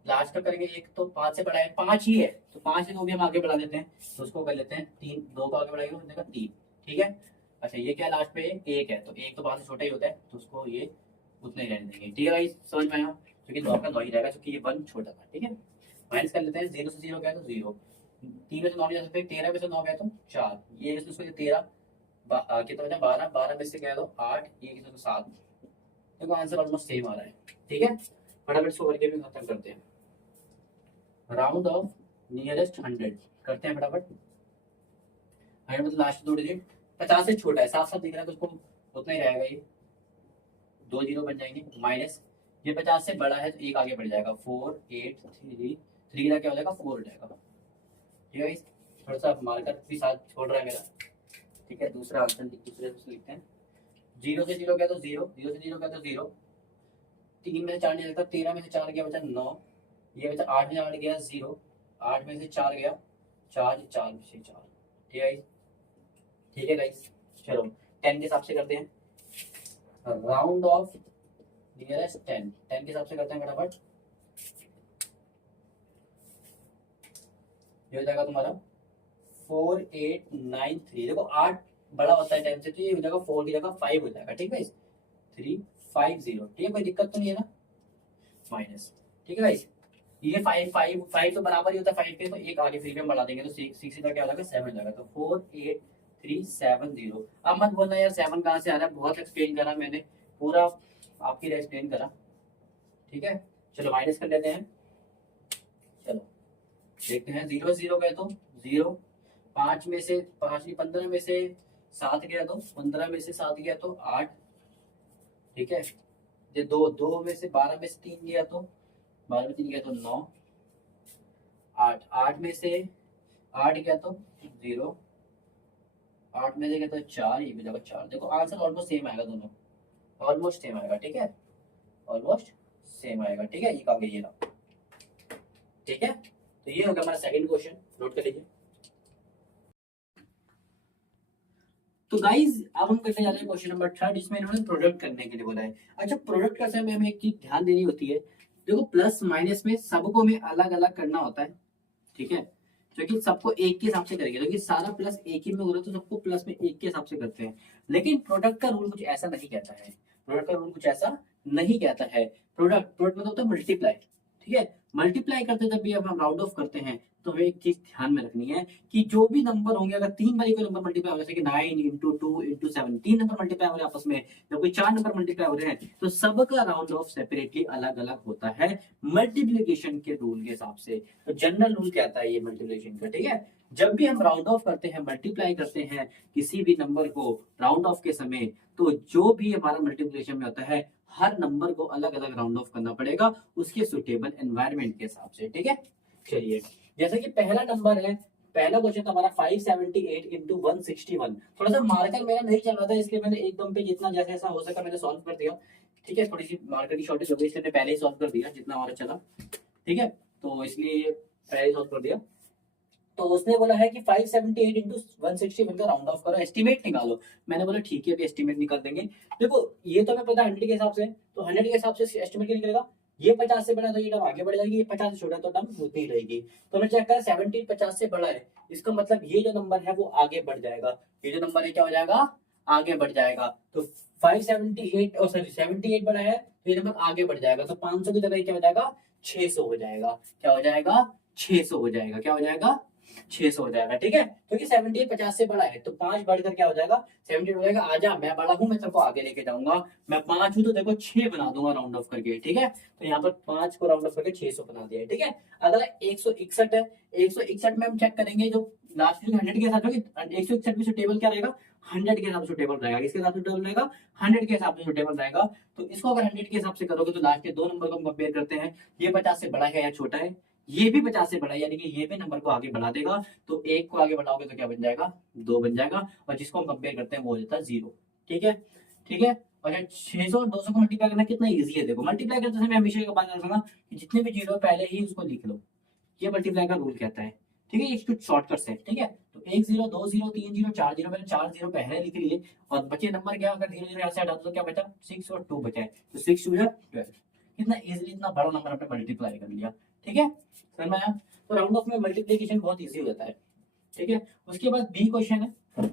लास्ट का करेंगे, एक तो 5 से बड़ा है, 5 ही है तो 5 से 2 भी हम आगे बढ़ा देते हैं, तो उसको कर लेते हैं 3, 2 को आगे बढ़ाएंगे तो बनेगा 3, ठीक है। अच्छा ये क्या लास्ट पे 1 है, तो 1 तो बाद से छोटा ही होता है, तो उसको ये उतना ही रहने देंगे, ठीक है भाई, समझ में आया। क्योंकि 9 का 9 ही रहेगा क्योंकि ये 1 छोटा था, ठीक है। माइनस कर लेते हैं, 0 से 0 गया तो 0, 3 में से 9 नहीं जा सकते, 13 में से 9 गया तो 4, ये इसको 13 कितना बचा 12, 12 में से गया तो 8, ये कितना 7। देखो आंसर ऑलमोस्ट सेम आ रहा है, ठीक है। फटाफट इसको करके भी खत्म करते हैं। राउंड ऑफ नियरेस्ट 100 करते हैं फटाफट। 100 मतलब लास्ट 2 डिजिट, 50 से छोटा है, साफ साफ दिख रहा है तो उसको उतना ही रहेगा, ये 2 जीरो बन जाएंगे, माइनस ये 50 से बड़ा है तो एक आगे बढ़ जाएगा, 4 8 3, 3 का क्या हो जाएगा 4 हो जाएगा, ठीक है। थोड़ा सा मार्कर भी साथ छोड़ रहा है मेरा, ठीक है। दूसरा ऑप्शन दूसरे से लिखते हैं, 0 से 0 गया तो 0, 0 से 0 गया तो 0, 3 में से 4 नहीं जाता, 13 में से 4 गया बचा 9, ये बचा 8 में 8 गया 0, 8 में से 4 गया 4, 4 में से 4, ठीक है, ठीक है गाइस। चलो 10 के हिसाब से करते हैं, राउंड ऑफ नियरेस्ट 10, 10 के हिसाब से करते हैं फटाफट। ये हो जाएगा तुम्हारा 4 8 9 3, देखो 8 बड़ा होता है 10 से, तो ये हो जाएगा 4 की जगह 5 हो जाएगा, ठीक है 3 5 0, ठीक है, कोई दिक्कत तो नहीं है ना, माइनस, ठीक है गाइस। ये 5 5 5 तो बराबर ही होता है 5 के, तो एक आगे 3 में बढ़ा देंगे तो 6 का क्या हो जाएगा 7 हो जाएगा, तो 4 8 3 7 0। अब मत बोलना यार 7 कहाँ से आ रहा है, बहुत एक्सप्लेन करा मैंने, पूरा आपके लिए एक्सप्लेन करा, ठीक है। चलो माइनस कर लेते हैं, चलो देखते हैं, 0 0 गए तो 0, 5 में से 5 नहीं 15 में से 7 गया तो 15 में से 7 गया तो 8, ठीक है। ये 2 2 में से 12 में से 3 गया तो 12 में 3 गया तो 9, 8 8 में से 8 गया तो 0, 8 में से गया तो 4, ये भी जाएगा 4। देखो आंसर ऑलमोस्ट सेम आएगा, दोनों ऑलमोस्ट सेम आएगा, ठीक है, ऑलमोस्ट सेम आएगा, ठीक है। ये कहा गया ये रहा, ठीक है। तो ये हो गया हमारा सेकंड क्वेश्चन, नोट कर लीजिए। तो गाइज अब हम करने जा रहे हैं क्वेश्चन नंबर 3, जिसमें इन्होंने प्रोडक्ट करने के लिए बोला है। अच्छा प्रोडक्ट का समय हमें एक चीज ध्यान देनी होती है, देखो प्लस माइनस में सबको में अलग अलग करना होता है, ठीक है, क्योंकि सबको एक के हिसाब से करेंगे, क्योंकि सारा प्लस एक ही में हो रहा है तो सबको प्लस में एक के हिसाब से करते हैं। लेकिन प्रोडक्ट का रूल कुछ ऐसा नहीं कहता है, प्रोडक्ट का रूल कुछ ऐसा नहीं कहता है। प्रोडक्ट प्रोडक्ट मतलब होता है मल्टीप्लाई, ठीक है। मल्टीप्लाई करते जब भी हम राउंड ऑफ करते हैं तो हमें एक चीज ध्यान में रखनी है कि जो भी नंबर होंगे, अगर 3 बार कोई नंबर मल्टीप्लाई हो, जैसे कि 9 इंटू 2 इंटू 7, 3 नंबर मल्टीप्लाई हो रहे हैं आपस में, जब कोई 4 नंबर मल्टीप्लाई हो रहे हैं, तो सबका राउंड ऑफ सेपरेटली अलग अलग होता है मल्टीप्लीकेशन के रूल के हिसाब से। तो जनरल रूल कहता है ये मल्टीप्लीकेशन का, ठीक है। जब भी हम राउंड ऑफ करते हैं, मल्टीप्लाई करते हैं किसी भी नंबर को राउंड ऑफ के समय, तो जो भी हमारा मल्टीप्लीकेशन में होता है, हर नंबर को अलग अलग राउंड ऑफ करना पड़ेगा उसके सुटेबल एनवायरमेंट के हिसाब से, ठीक है। चलिए जैसे कि पहला नंबर है, पहला क्वेश्चन हमारा 578 इंटू 161। थोड़ा सा मार्कर मेरा नहीं चल रहा था, इसलिए मैंने एकदम पे जितना जैसे ऐसा हो सका मैंने सॉल्व कर दिया, ठीक है। थोड़ी सी मार्कर की शॉर्टेज हो गई, इसलिए पहले ही सॉल्व कर दिया जितना हमारा चला, ठीक है, तो इसलिए पहले ही सॉल्व कर दिया। तो उसने बोला है कि 578 इंटू 161 का राउंड ऑफ करो, एस्टिमेट निकालो। मैंने बोला ठीक है अभी एस्टिमेट निकाल देंगे। देखो ये तो हमें पता है 100 के हिसाब से, तो 100 के हिसाब से एस्टिमेट क्या निकलेगा, ये 50 से बड़ा तो ये टर्म आगे बढ़ जाएगी, ये 50 से छोटा तो टर्म उतनी रहेगी। तो हमने चेक करा 17 50 से बड़ा है, इसका मतलब ये जो नंबर है वो आगे बढ़ जाएगा, ये जो नंबर है क्या हो जाएगा आगे बढ़ जाएगा। तो 578 और सॉरी 78 बड़ा है तो ये नंबर आगे बढ़ जाएगा, तो 500 की जगह क्या हो जाएगा 600 हो जाएगा, क्या हो जाएगा 600 हो जाएगा, क्या हो जाएगा 600 हो जाएगा, ठीक है। क्योंकि 78 50 से बड़ा है तो 5 बढ़कर क्या हो जाएगा 78 हो जाएगा। आजा मैं बड़ा हूं, मैं तेरे को आगे लेके जाऊंगा, मैं 5 हूं तो देखो 6 बना दूंगा राउंड ऑफ करके, ठीक है। तो यहाँ पर 5 को राउंड ऑफ करके 600 बना दिया है, ठीक है। अगला 161 है, 161 में हम चेक करेंगे जो लास्ट में 100 के साथ होगी, 161 में सुटेबल क्या रहेगा 100 के हिसाब से सुटेबल रहेगा, इसके साथ सुटेबल रहेगा 100 के हिसाब से सुटेबल रहेगा। तो इसको अगर 100 के हिसाब से करोगे तो लास्ट के दो नंबर को हम कंपेयर करते हैं, ये 50 से बड़ा है या छोटा है, ये भी 50 से बड़ा है, यानी कि ये भी नंबर को आगे बढ़ा देगा, तो एक को आगे बढ़ाओगे तो क्या बन जाएगा 2 बन जाएगा, और जिसको हम कंपेयर करते हैं वो हो जाता है 0, ठीक है, ठीक है। और 600 और 200 को मल्टीप्लाई करना कितना इजी है, देखो मल्टीप्लाई करते समय हमेशा एक बात रखना कि जितने भी जीरो पहले ही उसको लिख लो, ये मल्टीप्लाई का रूल कहता है, ठीक है, ये कुछ शॉर्टकट्स है। ठीक है, तो 1 0 2 0 3 0 4 0, मैंने 4 0 पहले लिख लिए और बचे नंबर क्या, अगर 0 0 यहाँ से हटा दो तो क्या बचा, 6 और 2 बचा है, तो 6 2 12। कितना इजीली इतना बड़ा नंबर आपने मल्टीप्लाई कर लिया। ठीक है, समझ में आया? तो राउंड ऑफ में मल्टीप्लिकेशन बहुत इजी हो जाता है। ठीक है, उसके बाद बी क्वेश्चन है।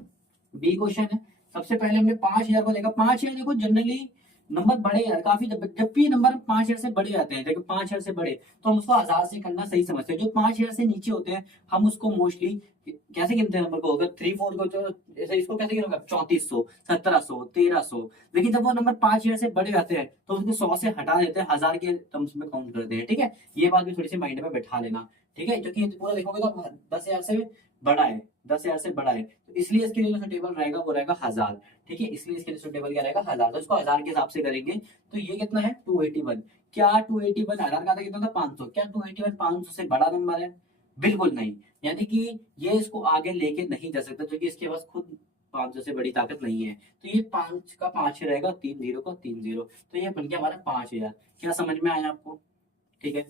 बी क्वेश्चन है, सबसे पहले हमने 5000 को देखा। 5000 देखो जनरली नंबर बड़े हैं काफी, जब भी नंबर 5000 से बड़े आते हैं, देखो 5000 से बड़े, तो हम उसको 1000 से करना सही समझते हैं। जो 5000 से नीचे होते हैं हम उसको मोस्टली कैसे गिनते हैं नंबर को, अगर 3 4 को तो जैसे इसको कैसे गिनोगे, 3400 1700 1300। लेकिन जब वो नंबर 5000 से बड़े आते हैं तो उसको 100 से हटा देते हैं, 1000 के टर्म्स में काउंट करते हैं। ठीक है, ये बात भी थोड़ी सी माइंड में बैठा लेना। ठीक है, क्योंकि पूरा देखोगे तो 10,000 से बड़ा है, 10,000 से बड़ा है, तो इसलिए इसके लिए जो सुटेबल रहेगा वो रहेगा 1000। ठीक है, इसलिए इसके लिए सुटेबल क्या रहेगा, 1000। तो इसको 1000 के हिसाब से करेंगे तो ये कितना है 281। क्या 281 1000 का था कितना था 500, क्या 281 500 से बड़ा नंबर है? बिल्कुल नहीं। यानी कि ये इसको आगे लेके नहीं जा सकता क्योंकि इसके पास खुद 500 से बड़ी ताकत नहीं है। तो ये 5 का 5 रहेगा, 3 0 का 3 0, तो ये बन गया हमारा 5000। क्या समझ में आया आपको? ठीक है,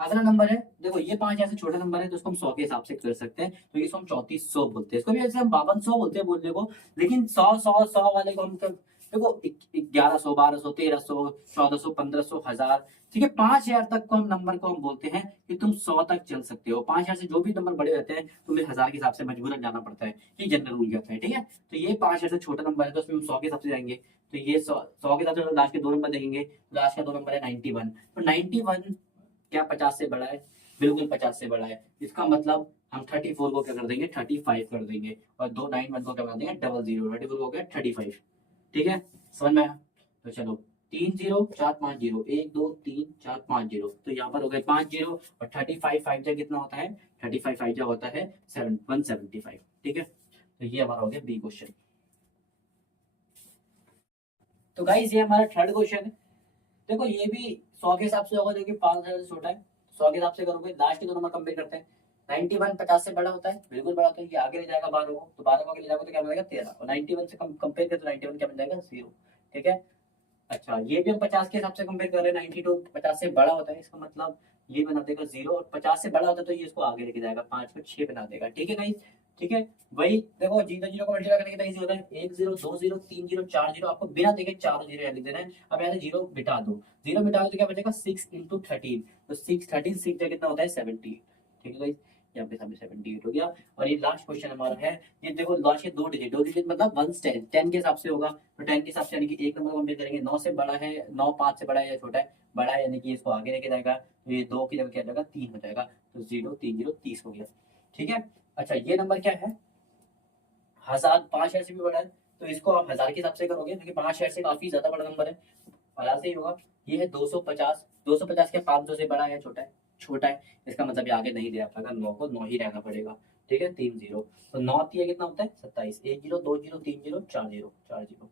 अगला नंबर है, देखो ये 5 ऐसे छोटा नंबर है तो इसको हम 100 के हिसाब से कर सकते हैं, तो इसको हम 3400 बोलते हैं। इसको भी ऐसे हम 5200 बोलते हैं बोलने को, लेकिन 100 वाले को हम देखो 1100 1200 1300 1400 1500 1000। ठीक है, 5000 तक को हम नंबर को हम बोलते हैं कि तुम 100 तक चल सकते हो। 5000 से जो भी नंबर बड़े रहते हैं तुम्हें 1000 के हिसाब से मजबूरन जाना पड़ता है, ये जनरल रूल कहता है। ठीक है, तो ये 5000 से छोटा नंबर है तो उसमें हम 100 के हिसाब से जाएंगे। तो ये 100 के हिसाब से लास्ट के दो नंबर देखेंगे, लास्ट का दो नंबर है 91। तो 91 क्या 50 से बड़ा है? बिल्कुल 50 से बड़ा है। इसका मतलब हम 34 को क्या कर देंगे 35 कर देंगे, और 291 को क्या कर देंगे 00। 34 को क्या 35। ठीक है, समझ में आया? तो चलो 3 0 4 5 0 1 2 3 4 5 0, तो यहाँ पर हो गए 5 0 और 35 5 जा कितना होता है, 35 5 जा होता है 175। ठीक है, तो ये हमारा हो गया बी क्वेश्चन। तो गाइस ये हमारा थर्ड क्वेश्चन है। देखो ये भी 100 के हिसाब से होगा जो कि 5000 से छोटा है। 100 के हिसाब से करोगे, लास्ट के दो नंबर कंपेयर करते हैं। 91 50 से बड़ा होता है, बिल्कुल बड़ा होता है, ये आगे ले जाएगा 12 को, तो 12 को आगे ले जाएगा तो क्या बनेगा 13, और 91 से कंपेयर करें तो 91 क्या बन जाएगा 0। ठीक है, अच्छा ये भी हम 50 के हिसाब से कंपेयर कर रहे हैं। 92 50 से बड़ा होता है, इसका मतलब ये बना देगा 0, और 50 से बड़ा होता है तो ये इसको आगे लेके जाएगा, 5 को 6 बना देगा। ठीक है गाइस, ठीक है, वही देखो 0 0 को मल्टीप्लाई करने कितना इजी होता है, 1 0 2 0 3 0 4 0, आपको बिना देखे चारों 0 यहाँ लिख देना है। अब यहाँ से 0 बिटा दो, 0 बिटा दो तो क्या बचेगा 6 इंटू 13, तो 6 13 6 कितना होता है 70। ठीक है गाइस, यहाँ पे 78 हो गया। और ये लास्ट क्वेश्चन हमारा है, ये देखो लास्ट के दो डिजिट मतलब 1 10 10 के हिसाब से होगा, तो 10 के हिसाब से यानी कि एक नंबर कंपेयर करेंगे, 9 से बड़ा है, 9 5 से बड़ा है या छोटा है, बड़ा है यानी कि इसको आगे लेके जाएगा, तो ये 2 की जगह क्या जाएगा 3 हो जाएगा, तो 0 3 0 30 हो गया। ठीक है, अच्छा ये नंबर क्या है 1000, 5000 से भी बड़ा है, तो इसको आप 1000 के हिसाब से करोगे क्योंकि 5000 से काफी ज्यादा बड़ा नंबर है, 1000 से ही होगा। ये है 250, 250 क्या 500 से बड़ा है या छोटा है, छोटा है, इसका मतलब ये आगे नहीं दे पाएगा, 9 को 9 ही रहना पड़ेगा। ठीक है, 3 0, तो 9 3 कितना होता है 27, 1 0 2 0 3 0 4 0 4 0।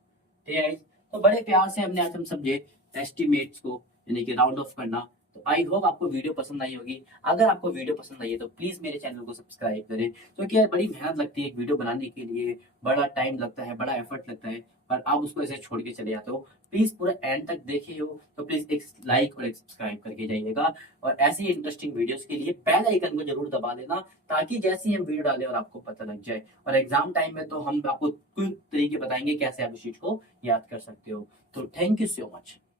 ठीक है guys? तो बड़े प्यार से हमने आज हम समझे एस्टिमेट्स को, यानी कि राउंड ऑफ करना। तो आई होप आपको वीडियो पसंद आई होगी। अगर आपको वीडियो पसंद आई है तो प्लीज मेरे चैनल को सब्सक्राइब करें, क्योंकि यार बड़ी मेहनत लगती है एक वीडियो बनाने के लिए, बड़ा टाइम लगता है, बड़ा एफर्ट लगता है, और आप उसको ऐसे छोड़ के चले जाते हो। प्लीज पूरा एंड तक देखे हो तो प्लीज एक लाइक और एक सब्सक्राइब करके जाइएगा, और ऐसी इंटरेस्टिंग वीडियोस के लिए बेल आइकन को जरूर दबा देना, ताकि जैसे ही हम वीडियो डालें और आपको पता लग जाए। और एग्जाम टाइम में तो हम आपको क्विक तरीके बताएंगे कैसे आप इस चीज को याद कर सकते हो। तो थैंक यू सो मच।